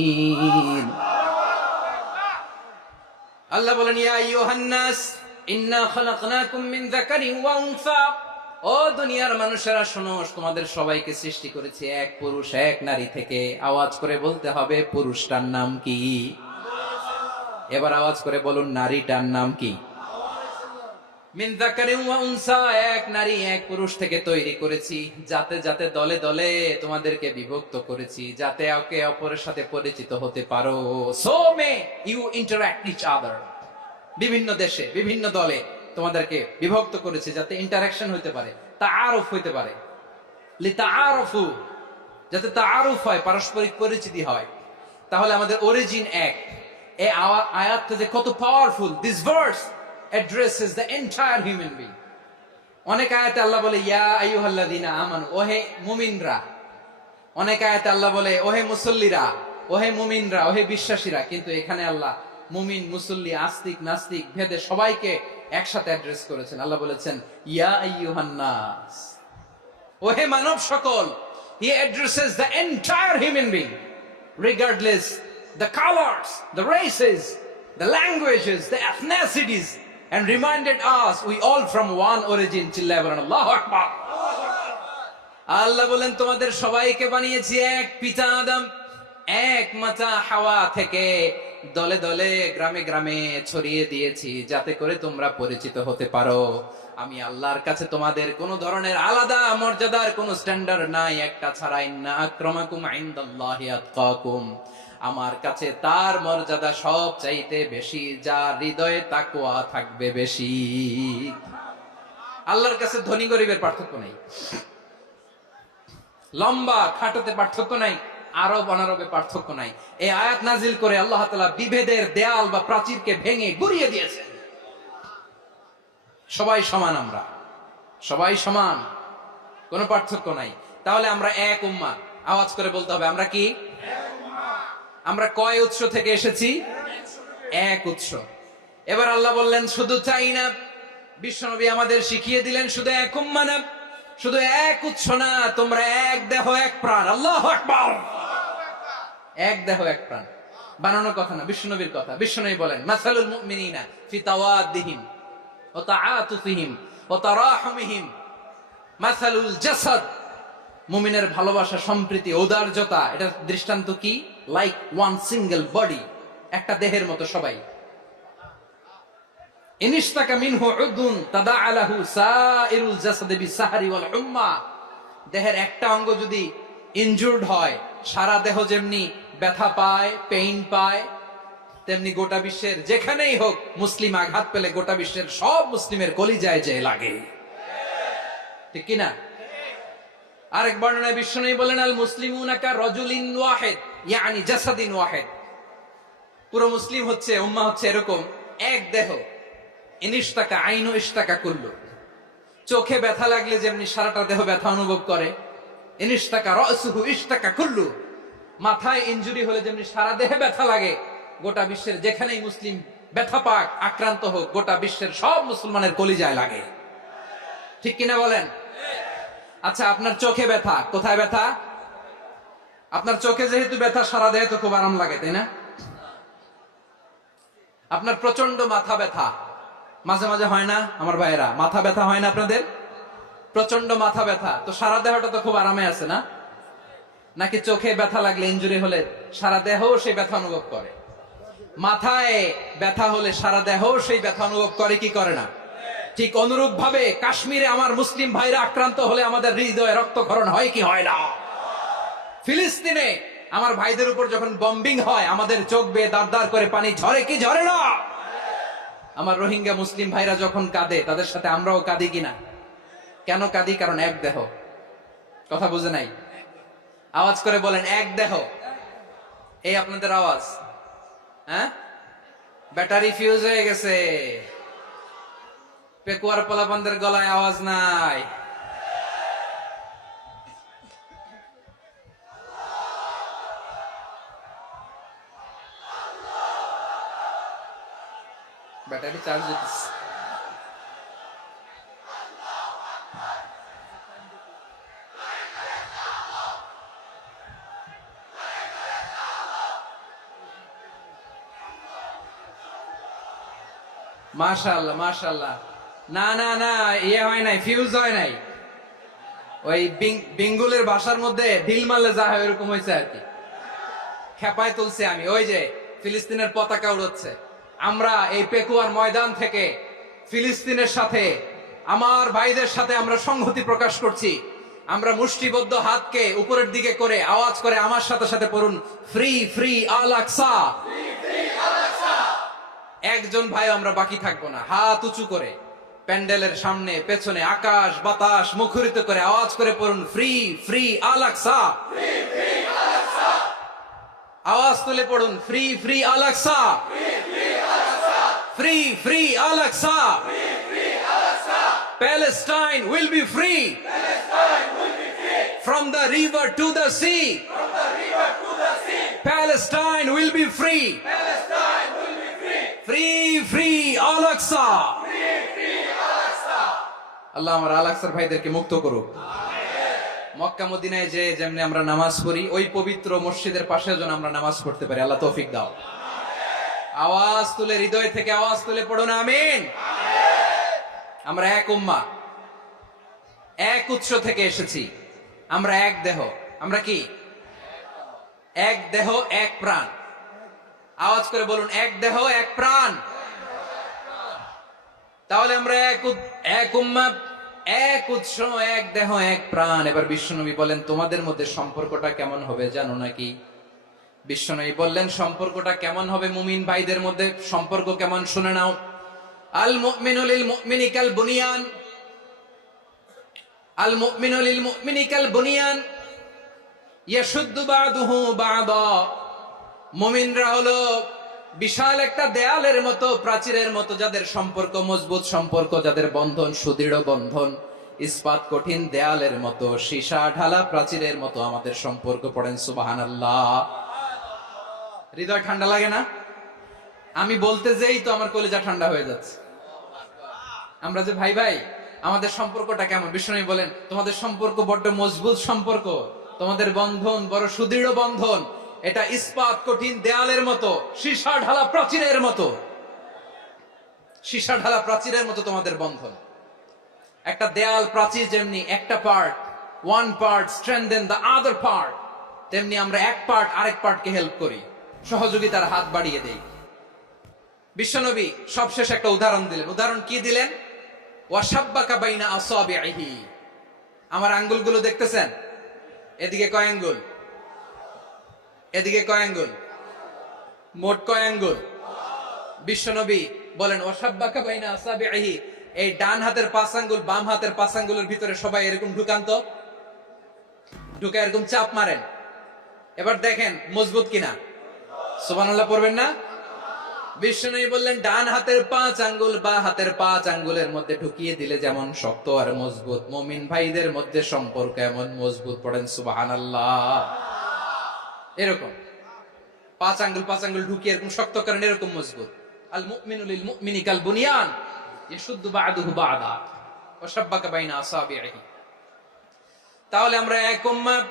خبير। আল্লাহ বলেন, ইয়া আইয়ুহান নাস ইন্না খালাকনাকুম মিন যাকারিন ওয়া উনসা, ও দুনিয়ার মানুষেরা শোনো, তোমাদের সবাইকে সৃষ্টি করেছি এক পুরুষ এক নারী থেকে। আওয়াজ করে বলতে হবে পুরুষটার নাম কি? এবার আওয়াজ করে বলুন নারীটার নাম কি? মিন যাকারিন ওয়া উনসা, এক নারী এক পুরুষ থেকে তৈরি করেছি। যাতে যাতে দলে দলে তোমাদেরকে বিভক্ত করেছি, যাতে একে অপরের সাথে পরিচিত হতে পারো। So may you interact each other. বিভিন্ন দেশে বিভিন্ন দলে তোমাদেরকে বিভক্ত করেছি যাতে ইন্টারঅ্যাকশন হতে পারে, তাআরুফ হতে পারে। লিতাআরুফু, যাতে তাআরুফ হয়, পারস্পরিক পরিচিতি হয়। তাহলে আমাদের অরিজিন এক। এই আয়াতটা যে কত powerful! This verse addresses the entire human being. অনেক আয়াতে আল্লাহ বলে ইয়া আইয়ুহাল্লাযীনা আমানু, ওহে মুমিনরা। অনেক আয়াতে আল্লাহ বলে ওহে মুসল্লিরা, ওহে মুমিনরা, ওহে বিশ্বাসীরা। কিন্তু এখানে আল্লাহ মুমিন মুসল্লি আস্তিক নাস্তিক ভেদে সবাইকে একসাথে অ্যাড্রেস করেছেন। আল্লাহ বলেছেন ইয়া আইয়ুহান নাস, ওহে মানব সকল। He addresses the entire human being regardless the colors, the races, the languages, the ethnicities, and reminded us we all from one origin. চিল্লায় বলেন আল্লাহু আকবার। আল্লাহ বলেন তোমাদের সবাইকে বানিয়েছি এক পিতা আদম, এক মাতা হাওয়া থেকে। দলে দলে গ্রামে গ্রামে ছড়িয়ে দিয়েছি যাতে করে তোমরা পরিচিত হতে পারো। আমি আল্লাহর কাছে তোমাদের কোন ধরনের আলাদা মর্যাদার কোন স্ট্যান্ডার্ড নাই, একটা ছাড়া। ইন্না আক্রামাকুম ইনদাল্লাহি আতকাকুম, আমার কাছে তার মর্যাদা সব চাইতে বেশি, যার হৃদয়ে তাকওয়া থাকবে বেশি। আল্লাহর কাছে ধনী গরিবের পার্থক্য নাই, লম্বা খাটোতে পার্থক্য নাই, আরব অনারবে পার্থক্য নাই। এই আয়াত নাজিল করে আল্লাহ তাআলা বিভেদের দেয়াল বা প্রাচীরকে ভেঙে গুড়িয়ে দিয়েছেন। সবাই সমান, আমরা সবাই সমান, কোনো পার্থক্য নাই। তাহলে আমরা এক উম্মাহ। আওয়াজ করে বলতে হবে আমরা কি? আমরা কয় উৎস থেকে এসেছি? এক উৎস। এবার আল্লাহ বললেন শুধু চাই না, বিশ্বনবী আমাদের শিখিয়ে দিলেন শুধু এক উম্মাহ না, শুধু এক উৎস না, তোমরা এক দেহ এক প্রাণ। আল্লাহু আকবার। এক দেহ এক প্রাণ বানানোর কথা না, বিশ্বনবীর কথা। বিশ্বনবী বলেন মাসালুল মুমিনিনা ফি তাওয়াদ্দিহিম ওয়া তাআতুফিহিম ওয়া তারাহুমিহিম মাসালুল জাসাদ। মুমিনের ভালোবাসা, সম্প্রীতি, ঔদার্যতা, এটা দৃষ্টান্ত কি? লাইক ওয়ান সিঙ্গেল বডি, একটা দেহের মতো সবাই। ইনিশতাকা মিনহু উদুন তাদাআ লাহু সাইরুল জাসাদি বিসাহরি ওয়াল হুম্মা। দেহের একটা অঙ্গ যদি ইনজুরড হয়, সারা দেহ যেমনি ব্যথা পায়, পেইন পায়, তেমনি গোটা বিশ্বের যেখানেই হোক মুসলিম আঘাত পেলে গোটা বিশ্বের সব মুসলিমের কলিজায় যে লাগে, ঠিক কিনা? আরেক বর্ণনায় বিশ্বনবী বলেন আল মুসলিমুনা কা রাজুলিন ওয়াহিদ ইয়ানি জাসাদিন ওয়াহিদ। পুরো মুসলিম হচ্ছে, উম্মাহ হচ্ছে এরকম এক দেহ। ইনিশতাকা আইনু ইশতাকা কুল্লু। চোখে ব্যথা লাগলে যেমনি সারাটা দেহ ব্যথা অনুভব করে, ইনিশতাকা রাসুহু ইশতাকা কুল্লু। মাথায় ইনজুরি হলে যেমনি সারা দেহে ব্যথা লাগে, গোটা বিশ্বের যেখানেই মুসলিম ব্যথা পাক, আক্রান্ত হোক, গোটা বিশ্বের সব মুসলমানের কলিজায় লাগে, ঠিক কিনা বলেন? আচ্ছা, আপনার চোখে ব্যথা, কোথায় ব্যথা? আপনার চোখে যেহেতু ব্যথা, সারা দেহে তো খুব আরাম লাগে, তাই না? আপনার প্রচন্ড মাথা ব্যথা মাঝে মাঝে হয় না আমার ভাইয়েরা? মাথা ব্যথা হয় না আপনাদের? প্রচন্ড মাথা ব্যথা, তো সারা দেহটা তো খুব আরামে আছে না? নাকি চোখে ব্যথা লাগলে, ইনজুরি হলে সারা দেহ সেই ব্যথা অনুভব করে? মাথায় ব্যথা হলে সারা দেহ সেই ব্যথা অনুভব করে কি করে না? ঠিক অনুরূপ ভাবে কাশ্মীরে আমার মুসলিম ভাইরা আক্রান্ত হলে আমাদের হৃদয়ে রক্তক্ষরণ হয় কি হয় না? ফিলিস্তিনে আমার ভাইদের উপর যখন বম্বিং হয়, আমাদের চোখ বেয়ে দাঁড় দাঁড় করে পানি ঝরে কি ঝরে না? আমার রোহিঙ্গা মুসলিম ভাইরা যখন কাঁদে, তাদের সাথে আমরাও কাঁদি কিনা? কেন কাঁদি? কারণ এক দেহ। কথা বুঝে নাই? আওয়াজ করে বলেন এক দেহ। এই আপনাদের আওয়াজ, হ্যাঁ? ব্যাটারি ফিউজ হয়ে গেছে, পেকুয়ার পোলাপানদের গলায় আওয়াজ নাই। ব্যাটারি চার্জ দিতেছে। মাশাআল্লাহ মাশাআল্লাহ। না না না, ইয়ে হয় নাই, ফিউজ হয় নাই। ওই বেঙ্গলের ভাষার মধ্যে ঢিল মারলে যা হয় এরকম হয়েছে আর কি। খেপায় তুলছে আমি। ওই যে ফিলিস্তিনের পতাকা উড়ছে, আমরা এই পেকুয়ার ময়দান থেকে ফিলিস্তিনের সাথে, আমার ভাইদের সাথে আমরা সংহতি প্রকাশ করছি। আমরা মুষ্টিবদ্ধ হাতকে উপরের দিকে করে আওয়াজ করে আমার সাথে সাথে পড়ুন, ফ্রি ফ্রি আল আকসা। একজন ভাই আমরা বাকি থাকবো না। হাত উঁচু করে প্যান্ডেলের সামনে পেছনে আকাশ বাতাস মুখরিত করে আওয়াজ করে পড়ুন, ফ্রি ফ্রি আল আকসা। আওয়াজ তুলে পড়ুন, free free Al Aqsa, free free Al Aqsa. Palestine will be free from the river to the sea. Palestine will be free. Free free Al Aqsa. আল্লাহ আমার আল আকসার ভাইদেরকে মুক্ত করুক। মক্কা মদিনায় যে যেমনি আমরা নামাজ পড়ি, ওই পবিত্র মসজিদের পাশে যেন আমরা নামাজ পড়তে পারি। আল্লাহ তৌফিক দাও। আওয়াজ তুলে, হৃদয় থেকে আওয়াজ তুলে পড়ুন আমিন। আমরা এক উম্মাহ, এক উৎস থেকে এসেছি। আমরা এক দেহ। আমরা কি? এক দেহ এক প্রাণ। আওয়াজ করে বলুন, এক দেহ এক প্রাণ। তাহলে আমরা এক উম্মাহ, এক উৎস, এক দেহ এক প্রাণ। এবার বিশ্বনবী বলেন, তোমাদের মধ্যে সম্পর্কটা কেমন হবে জানো নাকি? বিশ্বনবী বললেন, সম্পর্কটা কেমন হবে মুমিন ভাইদের মধ্যে? সম্পর্ক কেমন শুনে নাও। আল মুমিনু লিল মুমিনি কাল বুনিয়ান, আল মুমিনু লিল মুমিনি কাল বুনিয়ান ইয়াশুদ্দু বা'দুহু বা'দা। মুমিনরা হলো বিশাল একটা দেয়ালের মতো, প্রাচীরের মতো, যাদের সম্পর্ক মজবুত সম্পর্ক, যাদের বন্ধন সুদৃঢ় বন্ধন, ইস্পাত কঠিন দেয়ালের মতো, সীসা ঢালা প্রাচীরের মতো আমাদের সম্পর্ক। পড়েন সুবহানাল্লাহ। হৃদয় ঠান্ডা লাগে না? আমি বলতে যেই তো আমার কলিজা ঠান্ডা হয়ে যাচ্ছে। আমরা যে ভাই ভাই, আমাদের সম্পর্কটা কেমন? বিষ্ণু বলেন তোমাদের সম্পর্ক বড্ড মজবুত সম্পর্ক, তোমাদের বন্ধন বড় সুদৃঢ় বন্ধন, এটা ইস্পাত কঠিন দেয়ালের মতো, সীসা ঢালা প্রাচীরের মতো, সীসা ঢালা প্রাচীরের মতো তোমাদের বন্ধন। একটা দেয়াল প্রাচীর যেমনি একটা part, one part strengthen the other part, তেমনি আমরা এক পার্ট আরেক পার্টকে হেল্প করি, সহযোগিতার হাত বাড়িয়ে দেই। বিশ্বনবী সবশেষ একটা উদাহরণ দিলেন। উদাহরণ কি দিলেন? ওয়াসাব্বাকা বাইনা আসাবিহি, আমার আঙ্গুলগুলো দেখতেছেন? এদিকে কয় আঙ্গুল, এদিকে কয় আঙ্গুল, মোট কয় আঙ্গুল? বিশ্বনবী বলেন ওয়াসাব্বাকা বাইনা আসাবিহি, এই ডান হাতের 5 আঙ্গুল বাম হাতের 5 আঙ্গুলের ভিতরে সবাই এরকম ঢুকান তো, ঢুকে এরকম চাপ মারেন, এবার দেখেন মজবুত কিনা। সুবহানাল্লাহ পড়বেন না? বিষ্ণু বললেন ডান হাতের 5 আঙ্গুল বা হাতের 5 আঙ্গুলের মধ্যে ঢুকিয়ে দিলে যেমন শক্ত আর মজবুত, মুমিন ভাইদের মধ্যে সম্পর্ক এমন মজবুত। পড়েন সুবহানাল্লাহ। এরকম 5 আঙ্গুল ঢুকিয়ে এরকম শক্ত করেন, এরকম মজবুত। আল মুমিনু লিল মুমিনি কাল বুনিয়ান ইয়াশুদ্দু বা'দুহু বা'দা ওয়া শাব্বাকা বাইনা আসাবিহি। তাহলে আমরা এক উম্মাহ,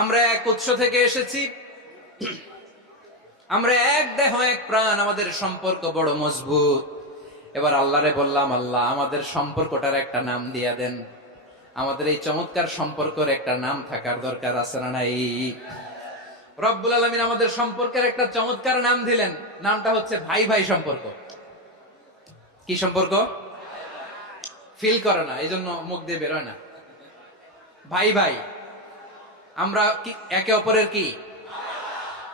আমরা এক উৎস থেকে এসেছি, আমরা এক দেহ এক প্রাণ, আমাদের সম্পর্ক বড় মজবুত। এবার আল্লাহরে বললাম, আল্লাহ আমাদের সম্পর্কটার একটা নাম দিয়া দেন। আমাদের এই চমৎকার সম্পর্কের একটা নাম থাকার দরকার আছে না নাই? রব্বুল আলামিন আমাদের সম্পর্কের একটা চমৎকার নাম দিলেন, নামটা হচ্ছে ভাই ভাই সম্পর্ক। কি সম্পর্ক? ফিল করে না, এই জন্য মুখ দিয়ে বেরোয় না। ভাই ভাই, আমরা কি একে অপরের কি?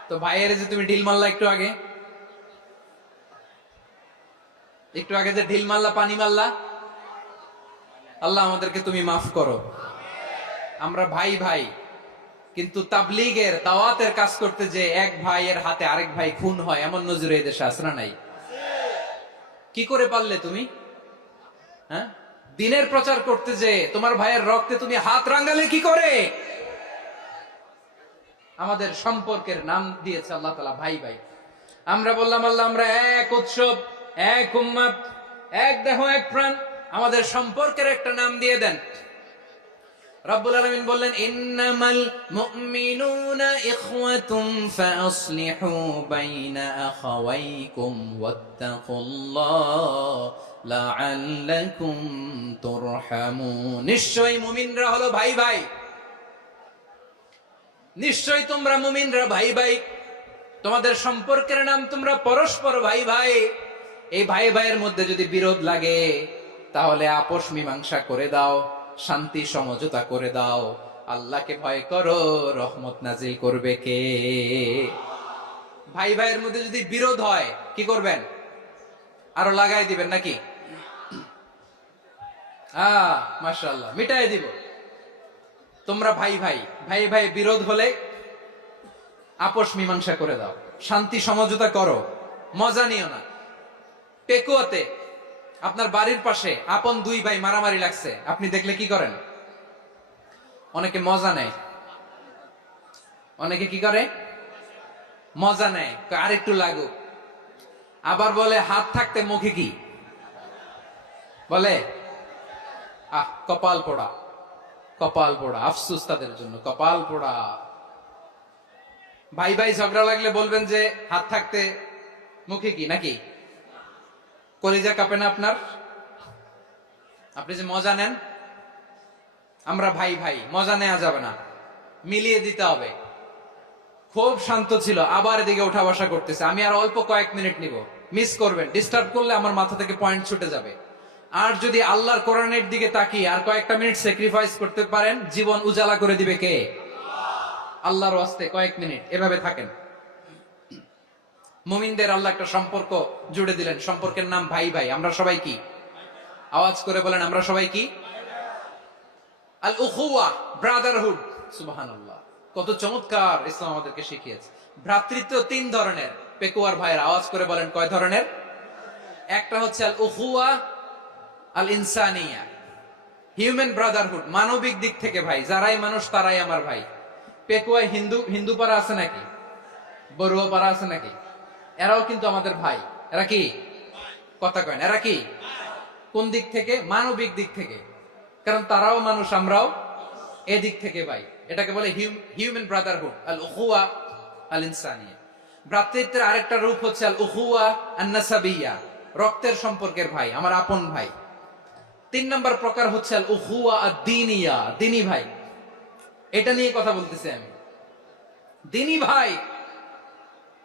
তো ভাইয়ের যে তুমি ঢিল মারলা একটু আগে, একটু আগে যে ঢিল মারলা, পানি মারলা, আল্লাহ আমাদেরকে তুমি মাফ করো। আমরা ভাই ভাই, কিন্তু তাবলীগের দাওয়াতের কাজ করতে যে এক ভাইয়ের হাতে আরেক ভাই খুন হয়, এমন নজির এই দেশে আছে না নাই? কি করে পারলে তুমি? হ্যাঁ, দিনের প্রচার করতে যে তোমার ভাইয়ের রক্তে তুমি হাত রাঙালে কি করে? আমাদের সম্পর্কের নাম দিয়েছে আল্লাহ তাআলা ভাই ভাই। আমরা বললাম আল্লাহ আমরা এক উৎসব, এক উম্মাহ, এক দেহ এক প্রাণ, আমাদের সম্পর্কের একটা নাম দিয়ে দেন। রব্বুল আলামিন বললেন ইন্নামাল মুমিনুনা ইখওয়াতুন ফাসলিহু বাইনা আখাওয়াইকুম ওয়াত্তাকুল্লাহ লাআল্লাকুম তুরহামুন। নিশ্চয়ই মুমিনরা হলো ভাই ভাই, নিশ্চয়ই তোমরা মুমিনরা ভাই ভাই, তোমাদের সম্পর্কের নাম তোমরা পরস্পর ভাই ভাই। এই ভাই ভাইয়ের মধ্যে যদি বিরোধ লাগে তাহলে আপোষ মীমাংসা করে দাও, শান্তি সমঝোতা করে দাও। আল্লাহকে ভয় করো, রহমত নাজিল করবে কে? ভাই ভাইয়ের মধ্যে যদি বিরোধ হয় কি করবেন? আরো লাগাই দিবেন নাকি? মাশাআল্লাহ, মিটাই দিব। তোমরা ভাই ভাই, ভাই ভাই বিরোধ হলে আপোষ মীমাংসা করে দাও, শান্তি সমঝোতা করো, মজা নিও না। পেকুয়াতে আপনার বাড়ির পাশে আপন 2 ভাই মারামারি লাগছে, আপনি দেখলে কি করেন? অনেকে মজা নেয়, অনেকে কি করে? মজা নেয়, আরেকটু লাগুক। আবার বলে হাত থাকতে মুখে কি বলে? কপাল পোড়া, কপাল পোড়া, আফসোস তাদের জন্য, কপাল পোড়া। ভাই ভাই ঝগড়া লাগলে বলবেন যে হাত থাকতে মুখে কি, নাকি? কলিজা কাঁপে না আপনার? আপনি যে মজা নেন। আমরা ভাই ভাই, মজা নেওয়া যাবে না, মিলিয়ে দিতে হবে। খুব শান্ত ছিল, আবার এদিকে উঠা বসা করতেছে। আমি আর অল্প কয়েক মিনিট নিব, মিস করবেন। ডিস্টার্ব করলে আমার মাথা থেকে পয়েন্ট ছুটে যাবে। আর যদি আল্লাহর কোরআনের দিকে তাকিয়ে আর কয়েকটা মিনিট স্যাক্রিফাইস করতে পারেন, জীবন উজালা করে দিবে কে? আল্লাহর ওয়াস্তে কয়েক মিনিট এভাবে থাকেন। মুমিনদের আল্লাহ একটা সম্পর্ক জুড়ে দিলেন, সম্পর্কের নাম ভাই ভাই। আমরা সবাই কি? আওয়াজ করে বলেন, আমরা সবাই কি? আল উখুওয়া, ব্রাদারহুড। সুবহানাল্লাহ, কত চমৎকার ইসলাম আমাদেরকে শিখিয়েছে। ভ্রাতৃত্ব 3 ধরনের। পেকুয়ার ভাইয়ের আওয়াজ করে বলেন কয় ধরনের? একটা হচ্ছে আল উখুওয়া আল ইনসানিয়া, হিউম্যান ব্রাদারহুড, মানবিক দিক থেকে ভাই, যারাই মানুষ তারাই আমার ভাই। পেকুয়ায় হিন্দু পাড়া আছে নাকি? বড়ুয়া পাড়া আছে নাকি? এরাও কিন্তু আমাদের ভাই। এরা কি কথা কয়? এরা কি? কোন দিক থেকে? মানবিক দিক থেকে, কারণ তারাও মানুষ, আমরাও এদিক থেকে ভাই। এটাকে বলে হিউম্যান ব্রাদারহুড, আল উখুয়া আল ইনসানিয়া। ভ্রাতৃত্বের আরেকটা রূপ হচ্ছে আল উখুয়া আন নাসাবিয়া, রক্তের সম্পর্কের ভাই, আমার আপন ভাই। 3 নম্বর প্রকার হচ্ছে আল উখুয়া আদ-দীনিয়া, দিনী ভাই। এটা নিয়ে কথা বলতেছি আমি। দিনী ভাই,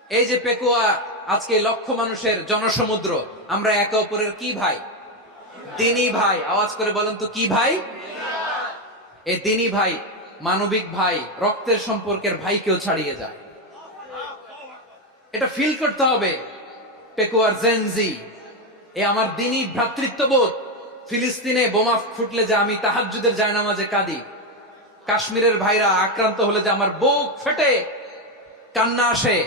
এই যে পেকুয়া, আজকে লক্ষ মানুষের জনসমুদ্র, আমরা একে অপরের কি ভাই? দিনী ভাই। আওয়াজ করে বলেন তো কি ভাই? এই দিনী ভাই, মানবিক ভাই, রক্তের সম্পর্কের ভাইকেও ছাড়িয়ে যায়। এটা ফিল করতে হবে। পেকুয়ার জেনজি, এ আমার দিনী ভ্রাতৃত্ববোধ। ফিলিস্তিনে বোমা ফুটলে যে আমি তাহাজ্জুদের জায়নামাজে কাঁদি, কাশ্মীরের ভাইরা আক্রান্ত হলে যে আমার বুক ফেটে কান্না আসে,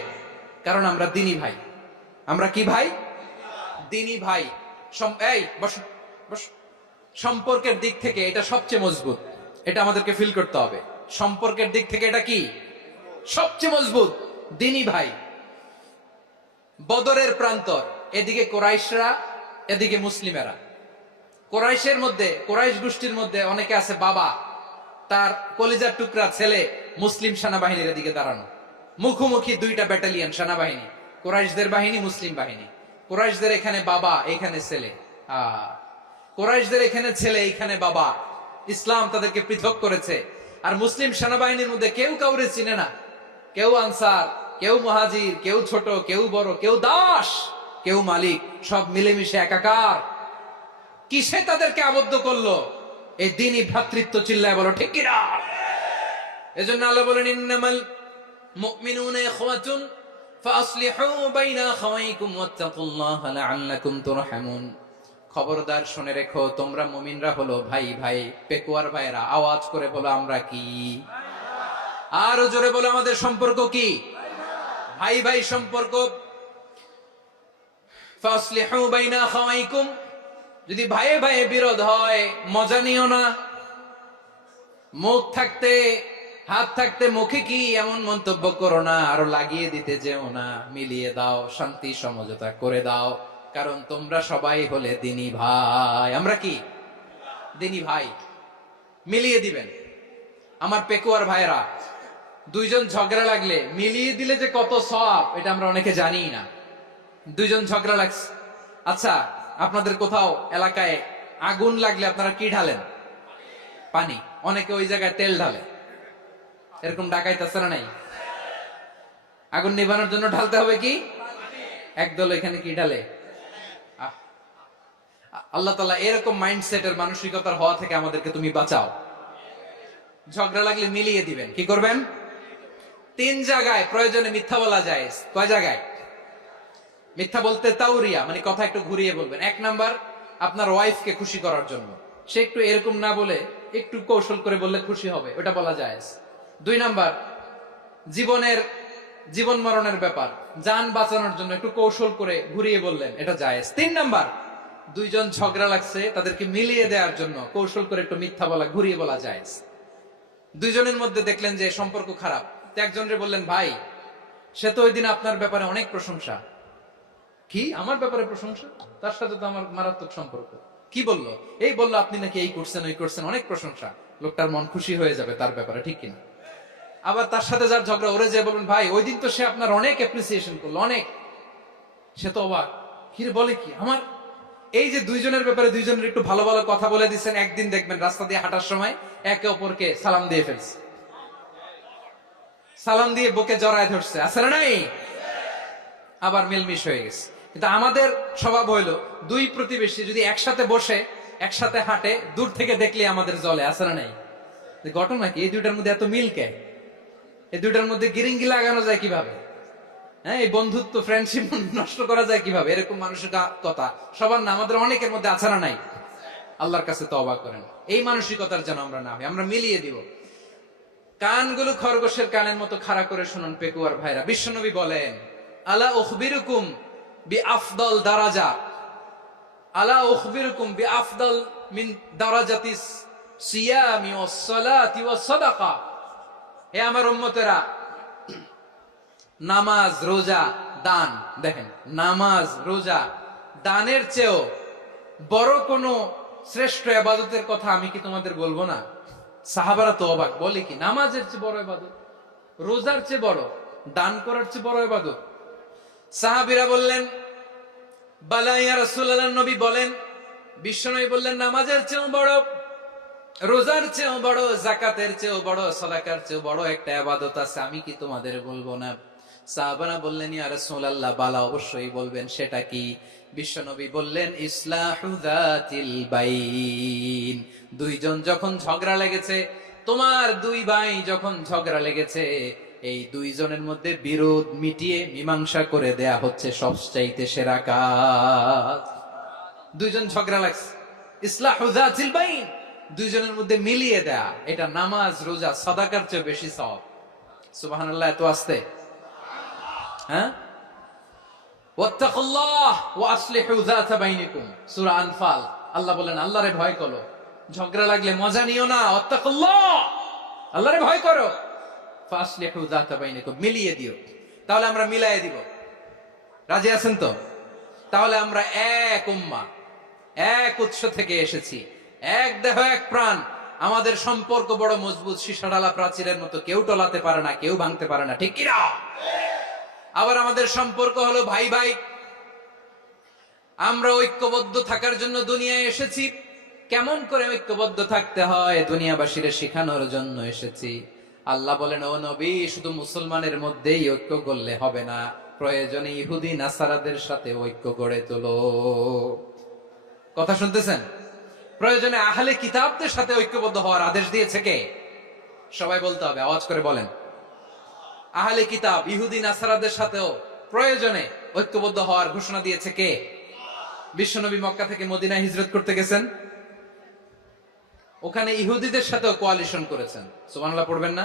কারণ আমরা দিনী ভাই। আমরা কি ভাই? দিনী ভাই। এই বসো বসো। সম্পর্কের দিক থেকে এটা সবচেয়ে মজবুত, এটা আমাদেরকে ফিল করতে হবে। সম্পর্কের দিক থেকে এটা কি? সবচেয়ে মজবুত, দিনী ভাই। বদরের প্রান্তর, এদিকে কোরাইশরা, এদিকে মুসলিমেরা। কোরাইশের মধ্যে, কোরাইশ গোষ্ঠীর মধ্যে অনেকে আছে বাবা, তার কলিজার টুকরা ছেলে মুসলিম সেনাবাহিনীর এদিকে দাঁড়ানো, মুখোমুখি দুইটা ব্যাটালিয়ন সেনাবাহিনী, কোরাইশদের বাহিনী, মুসলিম বাহিনী। কোরাইশদের এখানে বাবা, এখানে ছেলে। কোরাইশদের এখানে ছেলে, এখানে বাবা। ইসলাম তাদেরকে পৃথক করেছে। আর মুসলিম সেনাবাহিনীর মধ্যে কেউ কাউরে চিনে না, কেউ আনসার, কেউ মুহাজির, কেউ ছোট, কেউ বড়, কেউ দাস, কেউ মালিক, সব মিলেমিশে একাকার। কিসে তাদেরকে আবদ্ধ করলো? এই দিনই ভ্রাতৃত্ব। চিল্লায় বলো ঠিক কিনা? এজন্য আল্লাহ বলেন, ইন্নামাল মুমিনুনা ইখওয়াতুন ফাসলিহু বাইনা আখাওয়াইকুম ওয়াত্তাকুল্লাহা লাআল্লাকুম তুরহামুন। খবরদার শুনে রেখো, তোমরা মুমিনরা হলো ভাই ভাই। পেকুয়ার ভাইরা আওয়াজ করে বলো আমরা কি? আরো জোরে বলো আমাদের সম্পর্ক কি? ভাই ভাই সম্পর্ক। ফাসলিহু বাইনা আখাওয়াইকুম, যদি ভাইয়ে ভাইয়ে বিরোধ হয় মজা নিও না। মুখ থাকতে, হাত থাকতে মুখে কি এমন মন্তব্য করো না, আরো লাগিয়ে দিতে যেও না। মিলিয়ে দাও, শান্তি সমঝোতা করে দাও, কারণ তোমরা সবাই হলে দিনী ভাই। আমরা কি? দিনী ভাই। মিলিয়ে দিবেন। আমার পেকুয়ার ভাইরা, দুইজন ঝগড়া লাগলে মিলিয়ে দিলে যে কত সওয়াব, এটা আমরা অনেকে জানি না। দুইজন ঝগড়া লাগছে, আচ্ছা আপনাদের কোথাও এলাকায় আগুন লাগলে আপনারা কি ঢালেন? পানি। অনেকে ওই জায়গায় তেল ঢালে। এরকম ডাকাইতে আছে না নাই? আগুন নিভানোর জন্য ঢালতে হবে কি? একদল এখানে কি ঢালে? আল্লাহ তাআলা এরকম মাইন্ডসেটের, মানসিকতার হওয়া থেকে আমাদেরকে তুমি বাঁচাও। ঝগড়া লাগলে মিলিয়ে দিবেন। কি করবেন? 3 জায়গায় প্রয়োজনে মিথ্যা বলা যায়। কয় জায়গায় মিথ্যা বলতে? তাউরিয়া, মানে কথা একটু ঘুরিয়ে বলবেন। 1 নাম্বার, আপনার ওয়াইফকে খুশি করার জন্য, সে একটু এরকম না বলে একটু কৌশল করে বললে খুশি হবে, ওটা বলা যায়। 2 নাম্বার, জীবন মরণের ব্যাপার, জান বাঁচানোর জন্য একটু কৌশল করে ঘুরিয়ে বললেন, এটা জায়েজ। 3 নাম্বার, দুইজন ঝগড়া লাগছে, তাদেরকে মিলিয়ে দেওয়ার জন্য কৌশল করে একটু মিথ্যা বলা, ঘুরিয়ে বলা জায়েজ। দুইজনের মধ্যে দেখলেন যে সম্পর্ক খারাপ, তো একজনরে বললেন, ভাই সে তো ওই দিন আপনার ব্যাপারে অনেক প্রশংসা। কি আমার ব্যাপারে প্রশংসা? তার সাথে তো আমার মারাত্মক সম্পর্ক। কি বললো? এই বললো আপনি নাকি এই করছেন, ওই করছেন, অনেক প্রশংসা। লোকটার মন খুশি হয়ে যাবে তার ব্যাপারে, ঠিক কিনা? আবার তার সাথে যার ঝগড়া, ওরে যে বলবেন, ভাই ওই দিন তো সে আপনার অনেক অ্যাপ্রিসিয়েশন করলো, অনেক। সে তো অবাক, কিরে বলে কি? আমার এই যে দুইজনের ব্যাপারে দুইজনের একটু ভালো ভালো কথা বলে দিচ্ছেন, একদিন দেখবেন রাস্তা দিয়ে হাঁটার সময় একে অপরকে সালাম দিয়ে ফেলছে, সালাম দিয়ে বুকে জড়ায় ধরছে, আছে না নাই? আবার মিলমিশ হয়ে গেছে। কিন্তু আমাদের স্বভাব হইলো, দুই প্রতিবেশী যদি একসাথে বসে একসাথে হাঁটে, দূর থেকে দেখলে আমাদের জলে, আছে না নাই? ঘটনা কি? এই দুইটার মধ্যে এত মিল কে? এই দুইটার মধ্যে গিরিঙ্গি লাগানো যায় কিভাবে? হ্যাঁ, এই বন্ধুত্ব, ফ্রেন্ডশিপ নষ্ট করা যায় কিভাবে? এরকম মানুষের কথা সবার না, আমাদের অনেকের মধ্যে আছে না নাই? আল্লাহর কাছে তওবা করেন, এই মানসিকতার যেন আমরা না হই, আমরা মিলিয়ে দিব। কানগুলো খরগোশের কানের মতো খাড়া করে শুনুন পেকুয়ার ভাইরা। বিশ্বনবী বলেন, আলা উখবিরুকুম বিআফদাল দারাজা, আলা উখবিরুকুম বিআফদাল মিন দারাজাতিস সিয়ামি ওয়াস সালাতি ওয়াস সাদাকা। হে আমার উম্মতেরা, নামাজ, রোজা, দান, দেখেন নামাজ, রোজা, দানের চেয়েও বড় কোনো শ্রেষ্ঠ ইবাদতের কথা আমি কি তোমাদের বলবো না? সাহাবারা তো অবাক, বলে কি নামাজের চেয়ে বড় ইবাদত, রোজার চেয়ে বড়, দান করার চেয়ে বড় ইবাদত? সাহাবীরা বললেন বালা ইয়া রাসূলুল্লাহ, নবী বলেন। বিশ্বনবী বললেন নামাজের চেয়েও বড়, রোজার চেয়েও বড়, যাকাতের চেয়েও বড়, সাদাকার চেয়েও বড় একটা ইবাদত আছে, আমি কি তোমাদের বলবো না? সাহাবারা বললেন ইয়া রাসূলুল্লাহ, বালা অবশ্যই বলবেন, সেটা কি? বিশ্বনবী বললেন ইসলাহু যাতিল বাইন। দুইজন যখন ঝগড়া লেগেছে, তোমার দুই ভাই যখন ঝগড়া লেগেছে, এই দুইজনের মধ্যে বিরোধ মিটিয়ে মীমাংসা করে দেয়া হচ্ছে সবচাইতে সেরা কাজ। দুইজন ঝগড়া লাগছে, ইসলাহু যাতিল বাইন, দুইজনের মধ্যে মিলিয়ে দেয়া, এটা নামাজ, রোজা, সাদাকার চেয়ে বেশি সওয়াব। সুবহানাল্লাহ, এত আসতে, হ্যাঁ? ওয়াত্তাকুল্লাহ ওয়া আসলিহু যাতা বাইনিকুম, সূরা আনফাল। আল্লাহ বলেন আল্লাহরে ভয় করো, ঝগড়া লাগলে মজা নিও না, ওয়াত্তাকুল্লাহ, আল্লাহরে ভয় করো, ফাসলিহু যাতা বাইনিকুম, মিলিয়ে দিও। তাহলে আমরা মিলায়ে দিব, রাজি আছেন তো? তাহলে আমরা এক উম্মাহ, এক উৎস থেকে এসেছি, এক দেহ এক প্রাণ, আমাদের সম্পর্ক বড় মজবুত, সীসাডালা প্রাচীরের মতো, কেউ টলাতে পারে না, কেউ ভাঙতে পারে না, ঠিক কিনা? আবার আমাদের সম্পর্ক হলো ভাই ভাই, আমরা ঐক্যবদ্ধ থাকার জন্য দুনিয়ায় এসেছি। কেমন করে ঐক্যবদ্ধ থাকতে হয় দুনিয়াবাসীর শেখানোর জন্য এসেছি। আল্লাহ বলেন ও নবী, শুধু মুসলমানের মধ্যেই ঐক্য করলে হবে না, প্রয়োজনে ইহুদি নাসারাদের সাথে ঐক্য গড়ে তোলো। কথা শুনতেছেন? প্রয়োজনে আহলে কিতাবদের সাথে ঐক্যবদ্ধ হওয়ার আদেশ দিয়েছে কে? সবাই বলতে হবে, আওয়াজ করে বলেন। আহলে কিতাব ইহুদি নাসারাদের সাথেও প্রয়োজনে ঐক্যবদ্ধ হওয়ার ঘোষণা দিয়েছে কে? বিশ্বনবী মক্কা থেকে মদিনায় হিজরত করতে গেছেন, ওখানে ইহুদিদের সাথেও কোয়ালিশন করেছেন। সুবহানাল্লাহ পড়বেন না?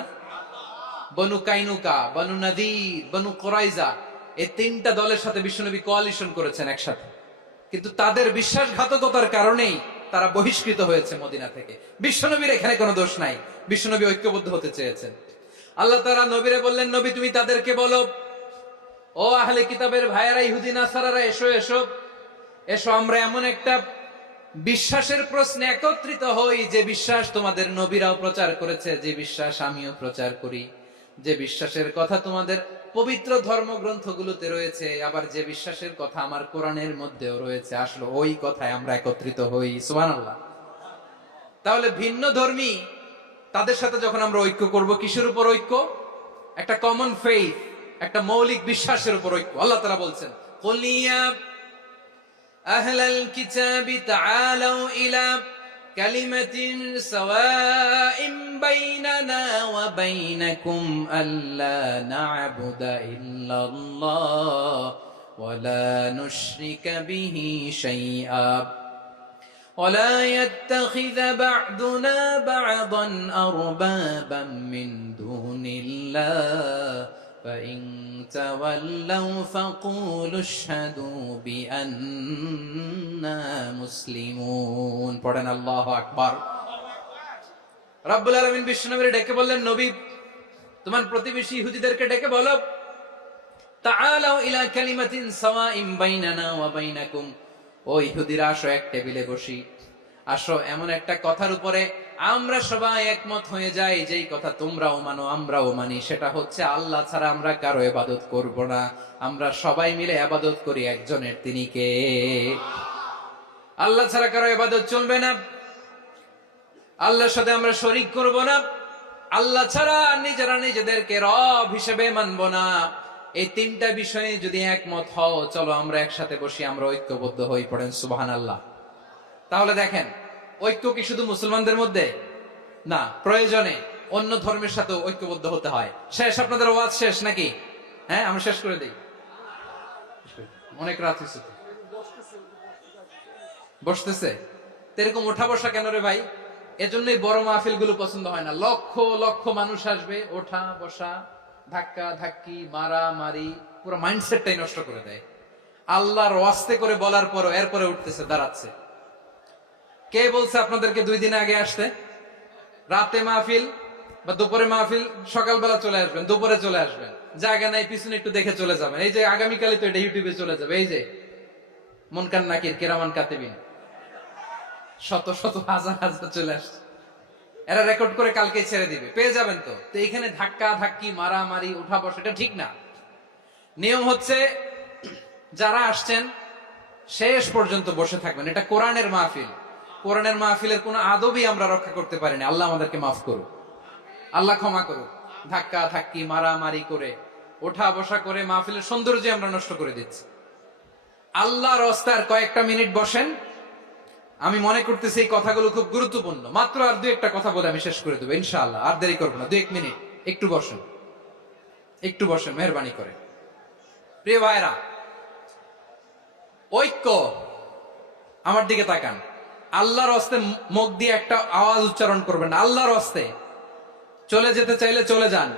বনু কাইনুকা, বনু নাদির, বনু কুরাইজা, এই তিনটা দলের সাথে বিশ্বনবী কোয়ালিশন করেছেন একসাথে। কিন্তু তাদের বিশ্বাসঘাতকতার কারণেই তারা বহিষ্কৃত হয়েছে মদিনা থেকে। বিশ্বনবীর এখানে কোনো দোষ নাই, বিশ্বনবী ঐক্যবদ্ধ হতে চেয়েছেন। আল্লাহ তাআলা নবীরে বললেন, নবী তুমি তাদেরকে বলো, ও আহলে কিতাবের ভাইয়েরা, ইহুদি নাসারারা, এসো এসো এসো, আমরা এমন একটা বিশ্বাসের প্রশ্নে একত্রিত হই, যে বিশ্বাস তোমাদের নবীরাও প্রচার করেছে, যে বিশ্বাস আমিও প্রচার করি, যে বিশ্বাসের কথা তোমাদের পবিত্র ধর্মগ্রন্থগুলোতে রয়েছে, আবার যে বিশ্বাসের কথা আমার কোরআনের মধ্যেও রয়েছে, আসলে ওই কথায় আমরা একত্রিত হই। সুবহানাল্লাহ। তাহলে ভিন্ন ধর্মী তাদের সাথে যখন আমরা ঐক্য করব, কিসের উপর ঐক্য? একটা কমন ফেইথ, একটা মৌলিক বিশ্বাসের উপর ঐক্য। আল্লাহ তাআলা বলছেন, কুল ইয়া আহলাল কিতাবি তাআলাউ ইলা কালিমাতিন সাওয়াইন বাইনানা ওয়া বাইনাকুম আল্লা না'বুদা ইল্লাল্লাহ ওয়া লা নুশরিকা বিহি শাইআ ولا يتخذ بعضنا بعضا أربابا من دون الله فإن تولوا فقولوا اشهدوا بأننا مسلمون। পড়েন আল্লাহু আকবার। রব্বুল আলামিন বিশ্বনবীকে ডেকে বললেন, নবী তোমার প্রতিবেশী ইহুদিদেরকে ডেকে বলো, তাআলাউ ইলা কালিমাতিন সাওয়াইন বাইনানা ওয়া বাইনাকুম, ও ইহুদিরা আসো, এক টেবিলে বসি, আসো এমন একটা কথার উপরে আমরা সবাই একমত হয়ে যাই, যেই কথা তোমরাও মানো আমরাও মানি, সেটা হচ্ছে আল্লাহ ছাড়া আমরা কারো ইবাদত করব না, আমরা সবাই মিলে ইবাদত করি একজনের, তিনি কে? আল্লাহ ছাড়া কারো ইবাদত চলবে না, আল্লাহর সাথে আমরা শরীক করব না, আল্লাহ ছাড়া নিজেরা নিজেদেরকে রব হিসেবে মানব না। এই তিনটা বিষয়ে যদি একমত হও, চলো আমরা একসাথে বসি, আমরা ঐক্যবদ্ধ হই। পড়েন সুবহানাল্লাহ। তাহলে দেখেন, ঐক্য কি শুধু মুসলমানদের মধ্যে না, প্রয়োজনে অন্য ধর্মের সাথে ঐক্যবদ্ধ হতে হয়। শেষ? আপনাদের ওয়াজ শেষ নাকি? হ্যাঁ, আমরা শেষ করে দেই, অনেক রাত হয়েছে। বসতেছে এরকম ওঠা বসা কেন রে ভাই? এজন্যই বড় মাহফিল গুলো পছন্দ হয় না। লক্ষ লক্ষ মানুষ আসবে, ওঠা বসা, ধাক্কা ধাক্কি, মারা মারি, পুরো মাইন্ডসেটটাই নষ্ট করে দেয়। আল্লাহর ওয়াস্তে করে বলার পরও এরপরে উঠতেছে, দাঁড়াচ্ছে। কে বলছে আপনাদেরকে 2 দিন আগে আসতে? রাতে মাহফিল বা দুপুরে মাহফিল, সকালবেলা চলে আসবেন, দুপুরে চলে আসবেন, জায়গা নাই পিছনে একটু দেখে চলে যাবেন। এই যে আগামীকালই তো এটা ইউটিউবে চলে যাবে, এই যে মুনকার নাকির কিরামান কাতিবিন, শত শত হাজার হাজার চলে আসছে। এরা রেকর্ড করে কালকে ছেড়ে দিবে, পেয়ে যাবেন। তো তো এখানে ধাক্কা ধাক্কি মারামারি উঠা বসা এটা ঠিক না। নিয়ম হচ্ছে যারা আসছেন শেষ পর্যন্ত বসে থাকবেন। এটা কোরআনের মাহফিল। কোরআনের মাহফিলের কোনো আদবই আমরা রক্ষা করতে পারিনি। আল্লাহ আমাদেরকে মাফ করুক, আল্লাহ ক্ষমা করুক। ধাক্কা ধাক্কি মারামারি করে ওঠা বসা করে মাহফিলের সৌন্দর্য আমরা নষ্ট করে দিচ্ছি। আল্লাহর রাস্তার কয়েকটা মিনিট বসেন। আমি মনে করতেছি এই কথাগুলো খুব গুরুত্বপূর্ণ। মাত্র আর দু একটা কথা বলে আমি শেষ করে দেবো ইনশাআল্লাহ। আর দেরি করবো না, 2-1 মিনিট। একটু বসেন, একটু বসেন মেহরবানি করে। প্রিয় ভাইরা, ঐক্য, আমার দিকে তাকান। আল্লাহর হস্তে মুখ দিয়ে একটা আওয়াজ উচ্চারণ করবেন, আল্লাহর হস্তে। চলে যেতে চাইলে চলে যান।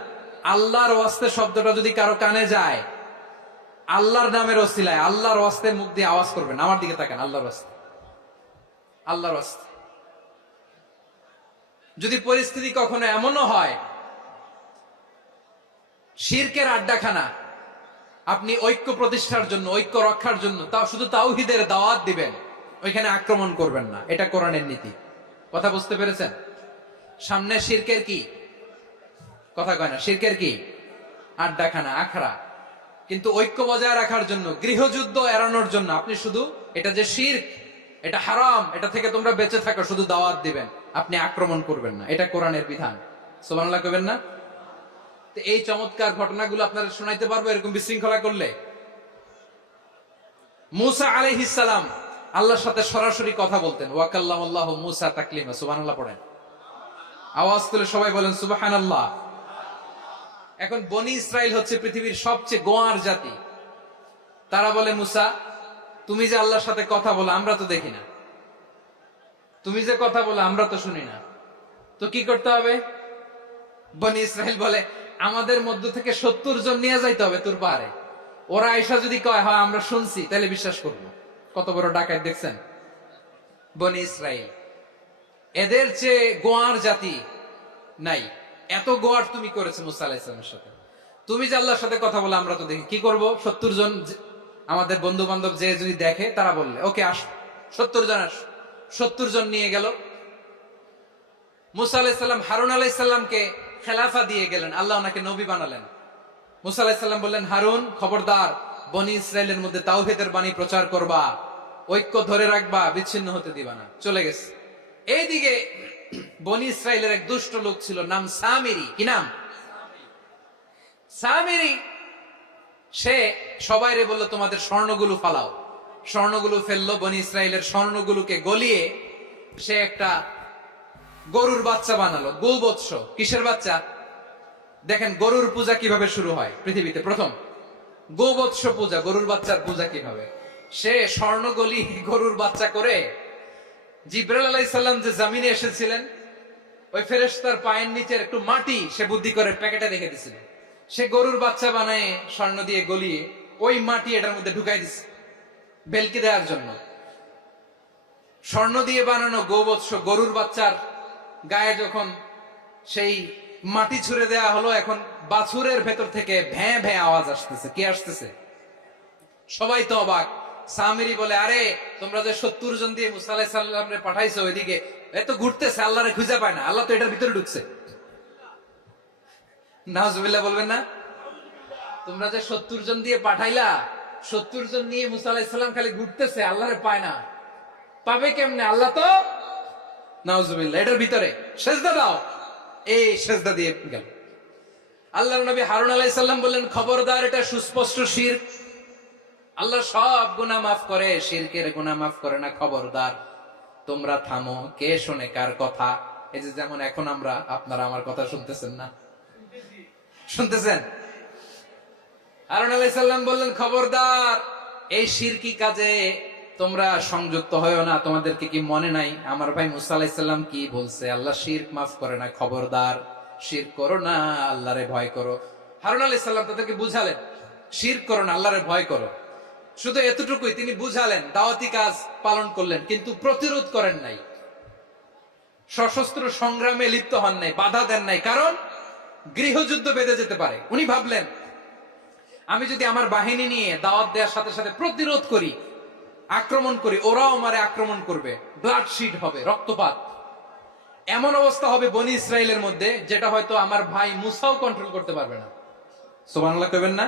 আল্লাহর হস্তে শব্দটা যদি কারো কানে যায়, আল্লাহর নামের ওসিলায় আল্লাহর হস্তে মুখ দিয়ে আওয়াজ করবেন। আমার দিকে তাকান, আল্লাহর হস্তে, আল্লাহর হস্তে। যদি পরিস্থিতি কখনো এমনও হয় শিরকের আড্ডাখানা, আপনি ঐক্য প্রতিষ্ঠার জন্য, ঐক্য রক্ষার জন্য তাও শুধু তাওহীদের দাওয়াত দিবেন, ওইখানে আক্রমণ করবেন না। এটা কোরআনের নীতি। কথা বুঝতে পেরেছেন? সামনে শিরকের কি কথা কয় না, শিরকের কি আড্ডাখানা, আখড়া। কিন্তু ঐক্য বজায় রাখার জন্য, গৃহযুদ্ধ এড়ানোর জন্য আপনি শুধু এটা যে শিরক, এটা হারাম, এটা থেকে তোমরা বেঁচে থাকো, শুধু দাওয়াত দিবেন, আপনি আক্রমণ করবেন না। এটা কোরআনের বিধান। সুবহানাল্লাহ কইবেন না? তো এই চমৎকার ঘটনাগুলো আপনারা শোনাইতে পারবো এরকম বিশৃঙ্খলা করলে? মুসা আলাইহিস সালাম আল্লাহর সাথে সরাসরি কথা বলতেন। ওয়াকাল্লামাল্লাহু মুসা তাকলিমা। সুবহানাল্লাহ পড়েন, আওয়াজ তুলে সবাই বলেন সুবহানাল্লাহ। এখন বনি ইসরাইল হচ্ছে পৃথিবীর সবচেয়ে গোয়ার জাতি। তারা বলে, মুসা তুমি যে আল্লাহর সাথে কথা বলো আমরা তো দেখি না, তুমি যে কথা বলো আমরা তো শুনি না, তো কি করতে হবে? বনি ইসরাইল বলে, আমাদের মধ্য থেকে 70 জন নিয়ে যাইতে হবে তোর পাহাড়ে। ওরা আয়েশা যদি কয় হয় আমরা শুনছি, তাহলে বিশ্বাস করবো। কত বড় ডাকাত দেখছেন বনি ইসরাইল। এদের চেয়ে গোয়ার জাতি নাই। এত গোয়ার তুমি করেছো মুসা আলাইহিস সালামের সাথে। তুমি যে আল্লাহর সাথে কথা বলে আমরা তো দেখি, কি করব? 70 জন আমাদের বন্ধু বান্ধব যে যদি দেখে, তারা বললে ওকে আস, 70 জন আস। 70 জন নিয়ে গেল। মুসা আলাইহিস সালাম হারুন আলাইহিস সালামকে খেলাফা দিয়ে গেলেন, আল্লাহ ওনাকে নবী বানালেন। মুসা আলাইহিস সালাম বললেন, হারুন খবরদার, বনি ইসরাইলের মধ্যে তাওহীদের বাণী প্রচার করবা, ঐক্য ধরে রাখবা, বিচ্ছিন্ন হতে দিবা না। চলে গেছে। এইদিকে বনি ইসরাইলের এক দুষ্ট লোক ছিল, নাম সামিরি। কি নাম? সামিরি। সে সবাইরে বলল তোমাদের স্বর্ণগুলো ফালাও। স্বর্ণগুলো ফেললো। বনি ইসরাইলের স্বর্ণগুলোকে গলিয়ে সে একটা গরুর বাচ্চা বানালো। গোবৎস। কিসের বাচ্চা? দেখেন গরুর পূজা কিভাবে শুরু হয় পৃথিবীতে প্রথম। গোবৎস পূজা, গরুর বাচ্চার পূজা কিভাবে। সে স্বর্ণ গলি গরুর বাচ্চা করে, জিব্রাইল আলাইহিস সালাম যে জমিনে এসেছিলেন, ওই ফেরেশতার পায়ের নিচের একটু মাটি সে বুদ্ধি করে প্যাকেটে রেখে দিছিল। সে গরুর বাচ্চা বানায় স্বর্ণ দিয়ে গলিয়ে ওই মাটি এটার মধ্যে ঢুকাই দিছে বেলকি দেওয়ার জন্য। স্বর্ণ দিয়ে বানানো গোবৎস গরুর বাচ্চার গায়ে যখন সেই মাটি ছুঁড়ে দেয়া হলো, এখন বাছুরের ভেতর থেকে ভ্যাঁ ভ্যাঁ আওয়াজ আসতেছে। কে আসতেছে? সবাই তো অবাক। সামিরি বলে, আরে তোমরা যে 70 জন দিয়ে মুসা আলাইহিস সালামরে পাঠাইছো, ওইদিকে এত ঘুরতেছে, আল্লাহরে খুঁজে পায় না, আল্লাহ তো এটার ভিতরে ঢুকছে। নাউজুবিল্লাহ বলবেন না? তোমরা যে 70 জন দিয়ে পাঠাইলা, 70 জন নিয়ে মুসা আলাইহিস সালাম খালি ঘুরতেছে, আল্লাহরে পায় না। পাবে কেমনে? আল্লাহ তো, নাউজুবিল্লাহ, এটার ভিতরে সেজদা দাও। এই সেজদা দিয়ে গেল। আল্লাহর নবী হারুন আলাইহিস সালাম বললেন, খবরদার, এটা সুস্পষ্ট শিরক। আল্লাহ সব গুনাহ মাফ করে, শিরকের গুনাহ মাফ করে না। খবরদার, তোমরা থামো। কে শোনে কার কথা? এই যে যেমন এখন আমরা, আপনারা আমার কথা শুনতেছেন না? শুনতেছেন? হারুন আলাইহিস সালাম বললেন, খবরদার, এই শিরকি কাজে তোমরা সংযুক্ত হয়ো না। তোমাদেরকে কি মনে নাই আমার ভাই মুসা আলাইহিস সালাম কি বলছে? আল্লাহ শিরক মাফ করে না। খবরদার, শিরক করো না, আল্লাহরে ভয় করো। হারুন আলাইহিস সালাম তাদেরকে বুঝালেন, শিরক করো না, আল্লাহরে ভয় করো। শুধু এতটুকুই তিনি বুঝালেন, দাওয়াতি কাজ পালন করলেন, কিন্তু প্রতিরোধ করেন নাই, সশস্ত্র সংগ্রামে লিপ্ত হন নাই, বাধা দেন নাই। কারণ গৃহযুদ্ধ বেঁধে যেতে পারে। উনি ভাবলেন, আমি যদি আমার বাহিনী নিয়ে দাওয়াত দেওয়ার সাথে সাথে প্রতিরোধ করি, আক্রমণ করি, ওরাও আমারে আক্রমণ করবে, ব্লাড শিট হবে, রক্তপাত। এমন অবস্থা হবে বনি ইসরায়েলের মধ্যে যেটা হয়তো আমার ভাই মুসাও কন্ট্রোল করতে পারবে না। সুবহানাল্লাহ কইবেন না?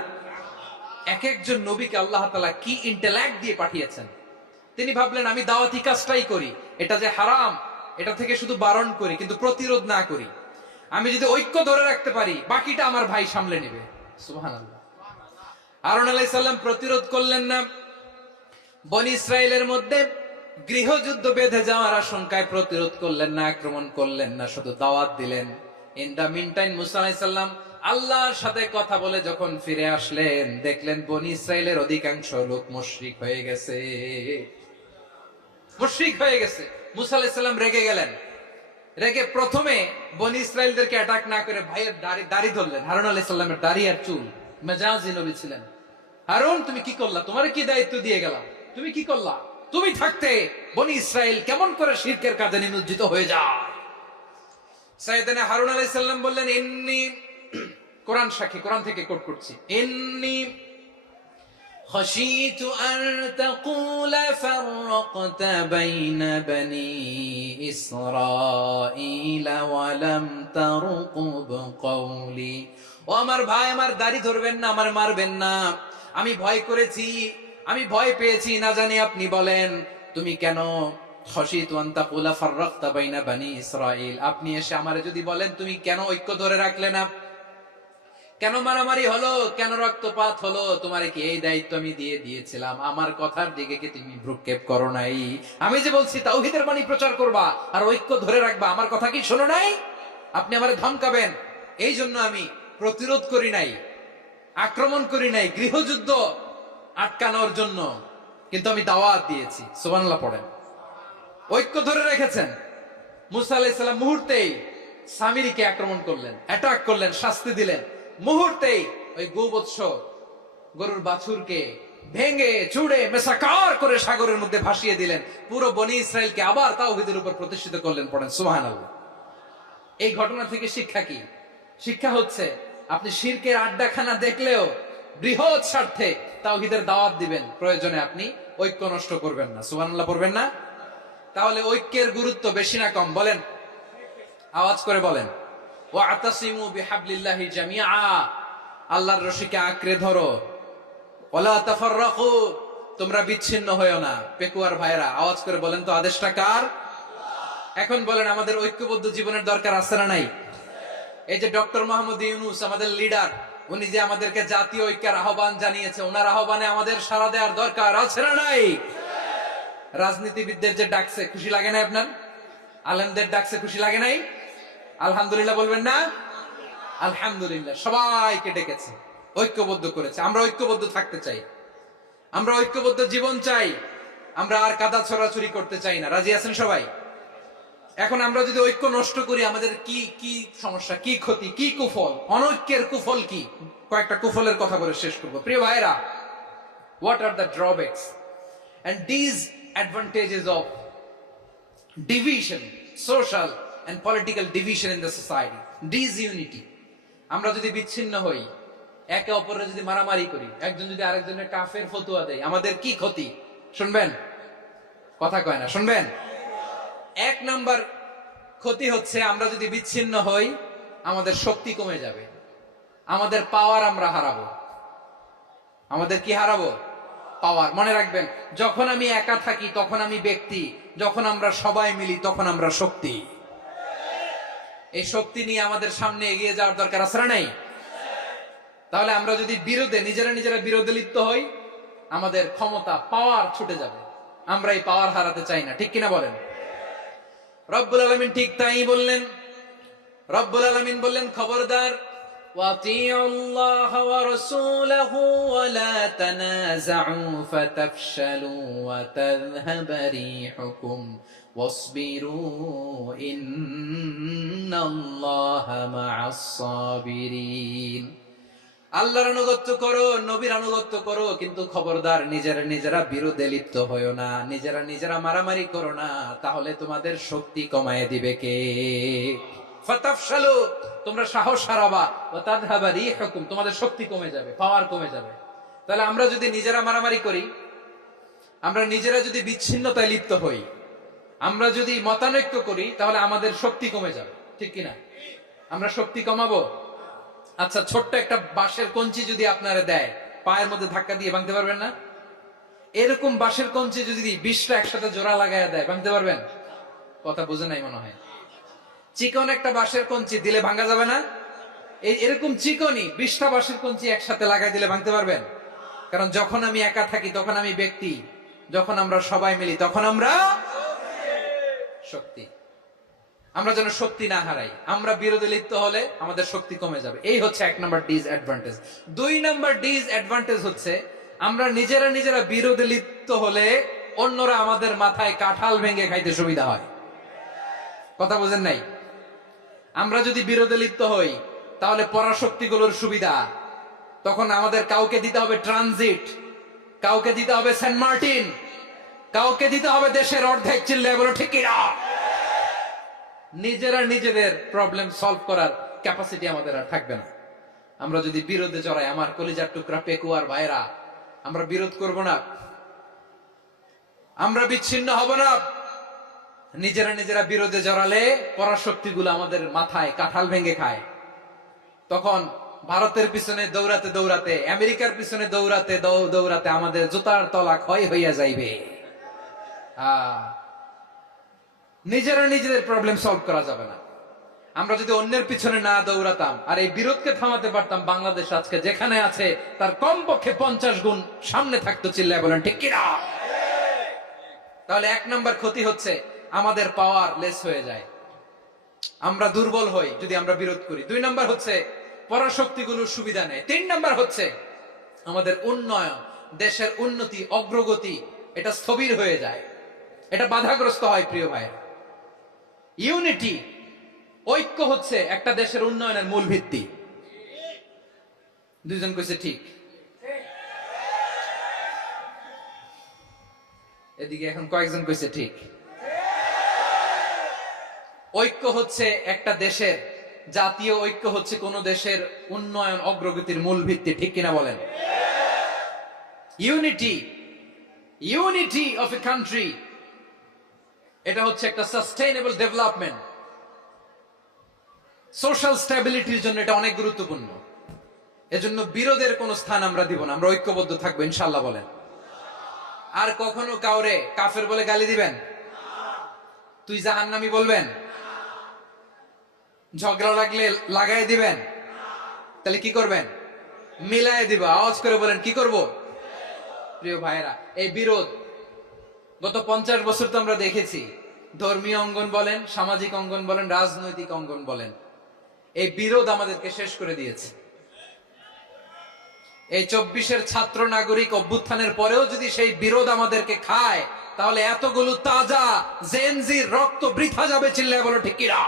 এক একজন নবীকে আল্লাহ তাআলা কি ইন্টেলেক্ট দিয়ে পাঠিয়েছেন। তিনি ভাবলেন আমি দাওয়াতি কাজটাই করি, এটা যে হারাম এটা থেকে শুধু বারণ করি কিন্তু প্রতিরোধ না করি। আমি যদি ঐক্য ধরে রাখতে পারি বাকিটা আমার ভাই সামলে নেবে। সুবহানাল্লাহ। হারুন আলাইহিস সালাম প্রতিরোধ করলেন না, বনি ইসরায়েলের মধ্যে গৃহযুদ্ধ বেঁধে যাওয়ার আশঙ্কায় প্রতিরোধ করলেন না, আক্রমণ করলেন না, শুধু দাওয়াত দিলেন। ইন দা মিন টাইম মুসা আলাইহিস সালাম আল্লাহর সাথে কথা বলে যখন ফিরে আসলেন, দেখলেন বনি ইসরায়েলের অধিকাংশ লোক মুশরিক হয়ে গেছে, মুশরিক হয়ে গেছে। মুসা আলাইহিস সালাম রেগে গেলেন। রেগে প্রথমে বনি ইসরায়েলদেরকে অ্যাটাক না করে ভাইয়ের দাড়ি ধরলেন। হারুন আলাইহিস সালামের দাড়ি আর চুল। মেজাজি নবী ছিলেন। হারুন তুমি কি করলা? তোমারে কি দায়িত্ব দিয়ে গেলাম? তুমি কি করলা? তুমি থাকতে বনি ইসরায়েল কেমন করে শিরকের কাজে নিমজ্জিত হয়ে যায়? সাইয়েদনা হারুন আলাইহিস সালাম বললেন, ইন্নী, কোরআন সাক্ষী, কোরআন থেকে কোট করছি, ইন্নী খাশীতু আন তাকুলা ফাররাকতা বাইনা বনি ইসরাঈল ওয়া লাম তারকুব কওলি। ও আমার ভাই, আমার দাড়ি ধরবেন না, আমার মারবেন না। আমি ভয় করেছি, আমি ভয় পেয়েছি, না জানি আপনি বলেন তুমি কেন খাশীতু আন তাকুলা ফাররাকতা বাইনা বনি ইসরাঈল, আপনি এসে আমারে যদি বলেন তুমি কেন ঐক্য ধরে রাখলে না, কেন মারামারি হলো, কেন রক্তপাত হলো, তোমারে কি এই দায়িত্ব আমি দিয়ে দিয়েছিলাম? আমার কথার দিকে কি তুমি ভ্রুক্ষেপ করো নাই? আমি যে বলছি তাওহীদের বাণী প্রচার করবা আর ঐক্য ধরে রাখবা, আমার কথা কি শোনো নাই? আপনি আমারে ধমকাবেন, এই জন্য আমি প্রতিরোধ করি নাই, আক্রমণ করি নাই, গৃহযুদ্ধ আটকানোর জন্য কিন্তু আমি দাওয়াত দিয়েছি। সুবহানাল্লাহ পড়েন। ঐক্য ধরে রেখেছেন। মুসা আলাইহিস সালাম মুহূর্তেই সামিরীকে আক্রমণ করলেন, অ্যাটাক করলেন, শাস্তি দিলেন। মুহূর্তেই ওই গোবৎস গরুর বাছুরকে ভেঙে চুড়ে মেসাকার করে সাগরের মধ্যে ভাসিয়ে দিলেন। পুরো বনি ইসরায়েলকে আবার তাওহীদের উপর প্রতিষ্ঠিত করলেন। পড়েন সুবহানাল্লাহ। এই ঘটনা থেকে শিক্ষা কি? শিক্ষা হচ্ছে আপনি শিরকের আড্ডাখানা দেখলেও বৃহৎ স্বার্থে তাওহীদের দাওয়াত দিবেন, প্রয়োজনে আপনি ঐক্য নষ্ট করবেন না। সুবহানাল্লাহ পড়বেন না? তাহলে ঐক্যের গুরুত্ব বেশি না কম? বলেন, আওয়াজ করে বলেন। ওয়াতাসিমু বিহাবলিল্লাহি জামিআ, আল্লাহর রশিকে আঁকড়ে ধরো। ওয়ালা তাফাররাকু, তোমরা বিচ্ছিন্ন হয়ো না। পেকুয়ার ভাইরা আওয়াজ করে বলেন তো, আদেশটা কার? এখন বলেন আমাদের ঐক্যবদ্ধ জীবনের দরকার আছে না নাই? এই যে ডক্টর মোহাম্মদ ইউনূস আমাদের লিডার, উনি যে আমাদেরকে জাতীয় ঐক্যের আহ্বান জানিয়েছে, ওনার আহ্বানে আমাদের সাড়া দেওয়ার দরকার আছে না নাই? রাজনীতিবিদদের যে ডাকছে, খুশি লাগে না আপনার? আলেমদের ডাকছে, খুশি লাগে নাই? আলহামদুলিল্লাহ বলবেন না? আলহামদুলিল্লাহ। সবাইকে ডেকেছে, ঐক্যবদ্ধ করেছে। আমরা ঐক্যবদ্ধ থাকতে চাই, আমরা ঐক্যবদ্ধ জীবন চাই, আমরা আর কাদা ছড়াছড়ি করতে চাই না। রাজি আছেন সবাই? এখন আমরা যদি ঐক্য নষ্ট করি আমাদের কি কি সমস্যা, কি ক্ষতি, কি কুফল? অনৈক্যের কুফল কি? কয়েকটা কুফলের কথা বলে শেষ করবো। প্রিয় ভাইরা, what are the drawbacks and disadvantages of division, social and political division in the society? Disunity. আমরা যদি বিচ্ছিন্ন হই, একে অপরের যদি মারামারি করি, একজন যদি আরেকজনের কাফের ফতোয়া দেয়, আমাদের কি ক্ষতি? শুনবেন? কথা কয় না, শুনবেন? এক নাম্বার ক্ষতি হচ্ছে আমরা যদি বিচ্ছিন্ন হই আমাদের শক্তি কমে যাবে, আমাদের পাওয়ার আমরা হারাবো। আমাদের কি হারাবো? পাওয়ার। মনে রাখবেন, যখন আমি একা থাকি তখন আমি ব্যক্তি, যখন আমরা সবাই মিলি তখন আমরা শক্তি। এই শক্তি নিয়ে আমাদের সামনে এগিয়ে যাওয়ার দরকার আছে না নাই? তাহলে আমরা যদি নিজেরা বিরোধে লিপ্ত হই, আমাদের ক্ষমতা, পাওয়ার ছুটে যাবে। আমরা এই পাওয়ার হারাতে চাই না, ঠিক কিনা বলেন? রব্বুল আলামিন ঠিক তাই বললেন। রব্বুল আলামিন বললেন, খবরদার, ওয়াতিউল্লাহ ওয়া রাসূলাহু ওয়া লা তানাযাউ ফাতাফশালু ওয়া তাযহাবা রিহুকুম ওয়াসবিরু ইন্নাল্লাহা মা'আস সাবিরিন। আল্লাহর আনুগত্য করো, নবীর আনুগত্য করো, কিন্তু খবরদার নিজেরা বিরোধে লিপ্ত হয়ো না, নিজেরা মারামারি করো না, তাহলে তোমাদের শক্তি কমায় দিবে কে? ফাতাফশালু, তোমরা সাহস হারাবা, ওয়া তাযহাবা রিহুকুম, তোমাদের শক্তি কমে যাবে, পাওয়ার কমে যাবে। তাহলে আমরা যদি নিজেরা মারামারি করি, আমরা নিজেরা যদি বিচ্ছিন্নতায় লিপ্ত হই, আমরা যদি মতানৈক্য করি, তাহলে আমাদের শক্তি কমে যাবে, ঠিক কিনা? আমরা শক্তি কমাবো। আচ্ছা, ছোট্ট একটা বাঁশের কঞ্চি যদি আপনারা দেয়, পায়ের মধ্যে ধাক্কা দিয়ে ভাঙতে পারবেন না? এরকম বাঁশের কঞ্চি যদি 20টা একসাথে জোড়া লাগায় দেয়, ভাঙতে পারবেন? কথা বুঝে নাই মনে হয়। চিকন একটা বাঁশের কঞ্চি দিলে ভাঙা যাবে না? এরকম চিকনই 20টা বাঁশের কঞ্চি একসাথে লাগাই দিলে ভাঙতে পারবেন? কারণ যখন আমি একা থাকি তখন আমি ব্যক্তি, যখন আমরা সবাই মিলি তখন আমরা শক্তি। আমরা যেন শক্তি না হারাই। আমরা বিরোধে লিপ্ত হলে আমাদের শক্তি কমে যাবে। এই হচ্ছে 1 নম্বর ডিসঅ্যাডভান্টেজ। 2 নম্বর ডিসঅ্যাডভান্টেজ হচ্ছে আমরা নিজেরা বিরোধে লিপ্ত হলে অন্যরা আমাদের মাথায় কাঁঠাল ভেঙে খাইতে সুবিধা হয়। কথা বুঝেন নাই? আমরা যদি বিরোধে লিপ্ত হই তাহলে পরাশক্তিগুলোর সুবিধা, তখন আমাদের কাউকে দিতে হবে ট্রানজিট, কাউকে দিতে হবে সেন্ট মার্টিন, কাউকে দিতে হবে দেশের অর্ধেক। চিল্লায় বলো ঠিক কিনা? নিজেরা নিজেদের প্রবলেম সলভ করার ক্যাপাসিটি আমাদের আর থাকবে না। আমরা যদি বিরোধে জড়াই, আমার কলিজার টুকরা পেকুয়ার ভাইরা, আমরা বিরোধ করব না, আমরা বিচ্ছিন্ন হব না। নিজেরা বিরোধে জড়ালে পরাশক্তিগুলো আমাদের মাথায় কাঁঠাল ভেঙে খায়। তখন ভারতের পিছনে দৌড়াতে দৌড়াতে, আমেরিকার পিছনে দৌড়াতে দৌড়াতে আমাদের জুতার তলা ক্ষয় হইয়া যাইবে। নিজেরা নিজেদের প্রবলেম সলভ করা যাবে না। আমরা যদি অন্যের পিছনে না দৌড়াতাম আর এই বিরোধকে থামাতে পারতাম, বাংলাদেশ আজকে যেখানে আছে তার কমপক্ষে 50 গুণ সামনে থাকতো। চিল্লায় বলেন ঠিক কিনা? তাহলে 1 নম্বর ক্ষতি হচ্ছে আমাদের পাওয়ার লেস হয়ে যায়, আমরা দুর্বল হই যদি আমরা বিরোধ করি। 2 নম্বর হচ্ছে পরাশক্তিগুলোর সুবিধা নেয়। 3 নম্বর হচ্ছে আমাদের উন্নয়ন, দেশের উন্নতি, অগ্রগতি, এটা স্থবির হয়ে যায়, এটা বাধাগ্রস্ত হয়। প্রিয় ভাই, ইউনিটি, ঐক্য হচ্ছে একটা দেশের উন্নয়নের মূল ভিত্তি। 2 জন কইছে ঠিক। এদিকে এখন কয়েকজন কইছে ঠিক। ঐক্য হচ্ছে একটা দেশের, জাতীয় ঐক্য হচ্ছে কোন দেশের উন্নয়ন অগ্রগতির মূল ভিত্তি, ঠিক কিনা বলেন? ইউনিটি অফ এ কান্ট্রি, এটা হচ্ছে একটা সাস্টেইনেবল ডেভেলপমেন্ট, সোশ্যাল স্ট্যাবিলিটির জন্য এটা অনেক গুরুত্বপূর্ণ। এজন্য বিরোধের কোন স্থান আমরা দিব না, আমরা ঐক্যবদ্ধ থাকবো ইনশাআল্লাহ বলেন। আর কখনো কাউরে কাফের বলে গালি দিবেন? তুই জাহান্নামী বলবেন? ঝগড়া লাগলে লাগাই দিবেন? তাহলে কি করবেন? মিলাই দিবা। আওয়াজ করে বলেন কি করব? প্রিয় ভাইরা, এই বিরোধ গত 50 বছর তো আমরা দেখেছি। ধর্মীয় অঙ্গন বলেন, সামাজিক অঙ্গন বলেন, রাজনৈতিক অঙ্গন বলেন, এই বিরোধ আমাদেরকে শেষ করে দিয়েছে। এই 24-এর ছাত্র নাগরিক অভ্যুত্থানের পরেও যদি সেই বিরোধ আমাদেরকে খায়, তাহলে এতগুলো তাজা জেনজির রক্ত বৃথা যাবে। চিল্লায় বলো ঠিক কিনা?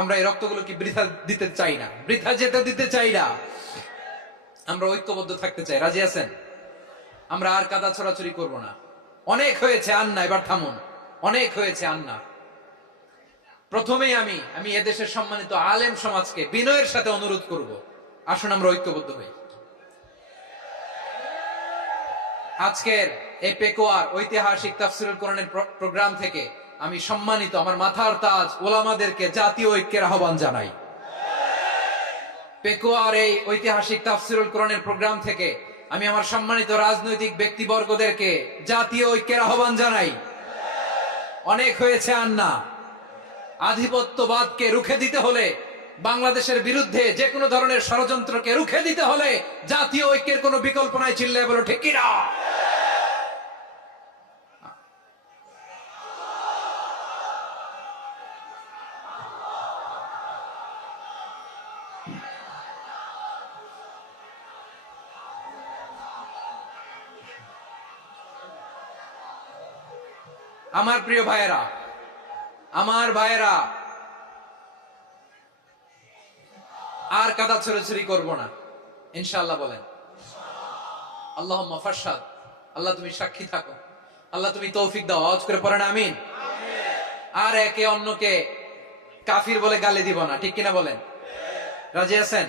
আমরা এই রক্তগুলো কি বৃথা দিতে চাই না, বৃথা যেতে দিতে চাই না। আমরা ঐক্যবদ্ধ থাকতে চাই। রাজি আছেন? আমরা আর কাদা ছড়াছড়ি করব না। অনেক হয়েছে আন্না, এবার থামুন। অনেক হয়েছে আন্না। প্রথমেই আমি এদেশের সম্মানিত আলেম সমাজকে বিনয়ের সাথে অনুরোধ করব, আসুন আমরা ঐক্যবদ্ধ হই। আজকের এই পেকুয়ার ঐতিহাসিক তাফসীরুল কোরআনের প্রোগ্রাম থেকে আমি সম্মানিত আমার মাথার তাজ ওলামাদেরকে জাতীয় ঐক্যের আহ্বান জানাই। পেকুয়ার এই ঐতিহাসিক তাফসীরুল কোরআনের প্রোগ্রাম থেকে আমি আমার সম্মানিত রাজনৈতিক ব্যক্তিবর্গদেরকে জাতীয় ঐক্যের আহ্বান জানাই। অনেক হয়েছে আন্না। আধিপত্যবাদকে রুখে দিতে হলে, বাংলাদেশের বিরুদ্ধে যে কোনো ধরনের ষড়যন্ত্রকে রুখে দিতে হলে জাতীয় ঐক্যের কোনো বিকল্প নাই। চিল্লায় বলো ঠিক কিনা? আমার প্রিয় ভাইয়েরা, আমার ভাইয়েরা, আর কাদা ছড়াছড়ি করব না ইনশাআল্লাহ বলেন। আল্লাহুম্মা ফাশহাদ। আল্লাহ তুমি সাক্ষী থাকো, আল্লাহ তুমি তৌফিক দাও। আওয়াজ করে পড়েন আমিন। আর একে অন্যকে কাফির বলে গালি দিব না, ঠিক কিনা বলেন? রাজি আছেন?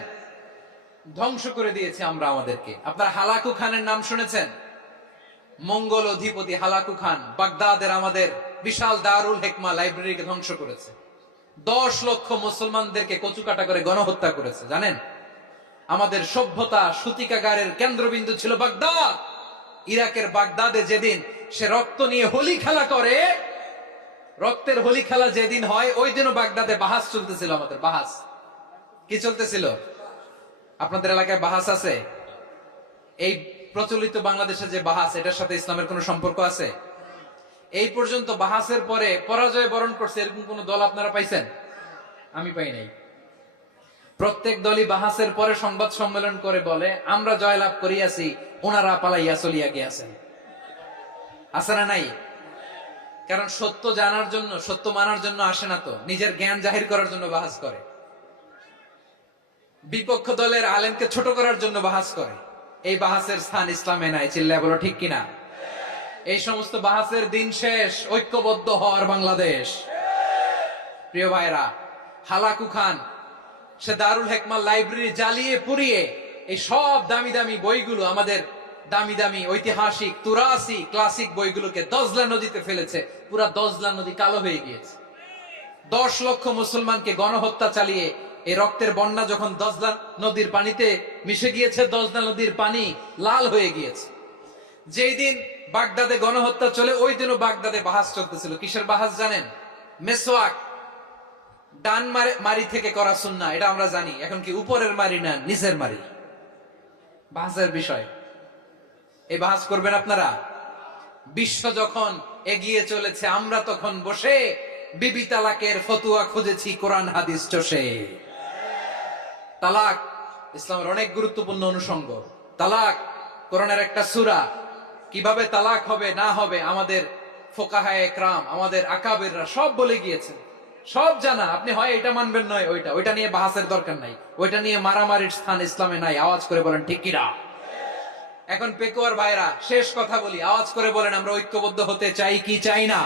ধ্বংস করে দিয়েছে আমরা আমাদেরকে। আপনারা হালাকু খানের নাম শুনেছেন? মঙ্গল অধিপতি হালাকু খান বাগদাদের আমাদের বিশাল দারুল হেকমা লাইব্রেরিকে ধ্বংস করেছে। 10 লক্ষ মুসলমানদেরকে কচুকাটা করে গণহত্যা করেছে। জানেন, আমাদের সভ্যতা সূতিকাগারের কেন্দ্রবিন্দু ছিল বাগদাদ। ইরাকের বাগদাদে যেদিন সে রক্ত নিয়ে হোলি খেলা করে, রক্তের হোলি খেলা যেদিন হয়, ওই দিনও বাগদাদে বাহাস চলতেছিল। আমাদের বাহাস কি চলতেছিল? আপনাদের এলাকায় বাহাস আছে? এই প্রচলিত বাংলাদেশে যে বাহাস, এটার সাথে ইসলামের কোন সম্পর্ক আছে? এই পর্যন্ত বাহাসের পরে পরাজয় বরণ করছে এরকম কোন দল আপনারা পাইছেন? আমি পাই নাই। প্রত্যেক দলই বাহাসের পরে সংবাদ সম্মেলন করে বলে, আমরা জয়লাভ করিয়াছি, ওনারা পালাইয়া চলিয়া গিয়াছেন। আছে না নাই? কারণ সত্য জানার জন্য, সত্য মানার জন্য আসে না তো, নিজের জ্ঞান জাহির করার জন্য বাহাস করে। বিপক্ষ দলের আলেমকে ছোট করার জন্য বাহাস করে। এই বাহাসের স্থান ইসলামে নাই। চিল্লায় বলো ঠিক কিনা? এই সমস্ত বাহাসের দিন শেষ। ঐক্যবদ্ধ হওয়ার বাংলাদেশ। প্রিয় ভাইরা, হালাকু খান সে দারুল হেকমা লাইব্রেরি জ্বালিয়ে পুড়িয়ে এই সব দামি দামি বইগুলো, আমাদের দামি দামি ঐতিহাসিক তুরাসি ক্লাসিক বইগুলোকে দজলা নদীতে ফেলেছে। পুরা দজলা নদী কালো হয়ে গিয়েছে। 10 লক্ষ মুসলমানকে গণহত্যা চালিয়ে এই রক্তের বন্যা যখন দজলা নদীর পানিতে মিশে গিয়েছে, দজলা নদীর পানি লাল হয়ে গিয়েছে। যেই দিন বাগদাদে গণহত্যা চলে, ওই দিনও বাগদাদে বাহাস চলতেছিল। কিসের বাহাস জানেন? মেসওয়াক, ডান মারি থেকে করা সুন্নাহ, এটা আমরা জানি। এখন কি উপরের মারি না নিচের মারি? বাহাসের বিষয়। এই বাহাস করবেন আপনারা? বিশ্ব যখন এগিয়ে চলেছে, আমরা তখন বসে বিবি তালাকের ফতুয়া খুঁজেছি কোরআন হাদিস চষে। তালাক ইসলামের অনেক গুরুত্বপূর্ণ অনুষঙ্গ। তালাক কোরআনের একটা সূরা। কিভাবে তালাক হবে না হবে আমাদের ফোকাহায়ে একরাম, আমাদের আকাবেররা সব বলে গিয়েছেন, সব জানা। আপনি হয় এটা মানবেন, নয় ওইটা। ওইটা নিয়ে বাহাসের দরকার নাই। ওইটা নিয়ে মারামারির স্থান ইসলামে নাই। আওয়াজ করে বলেন ঠিক কিনা? এখন পেকুয়ার ভাইরা, শেষ কথা বলি, আওয়াজ করে বলেন আমরা ঐক্যবদ্ধ হতে চাই কি চাই না?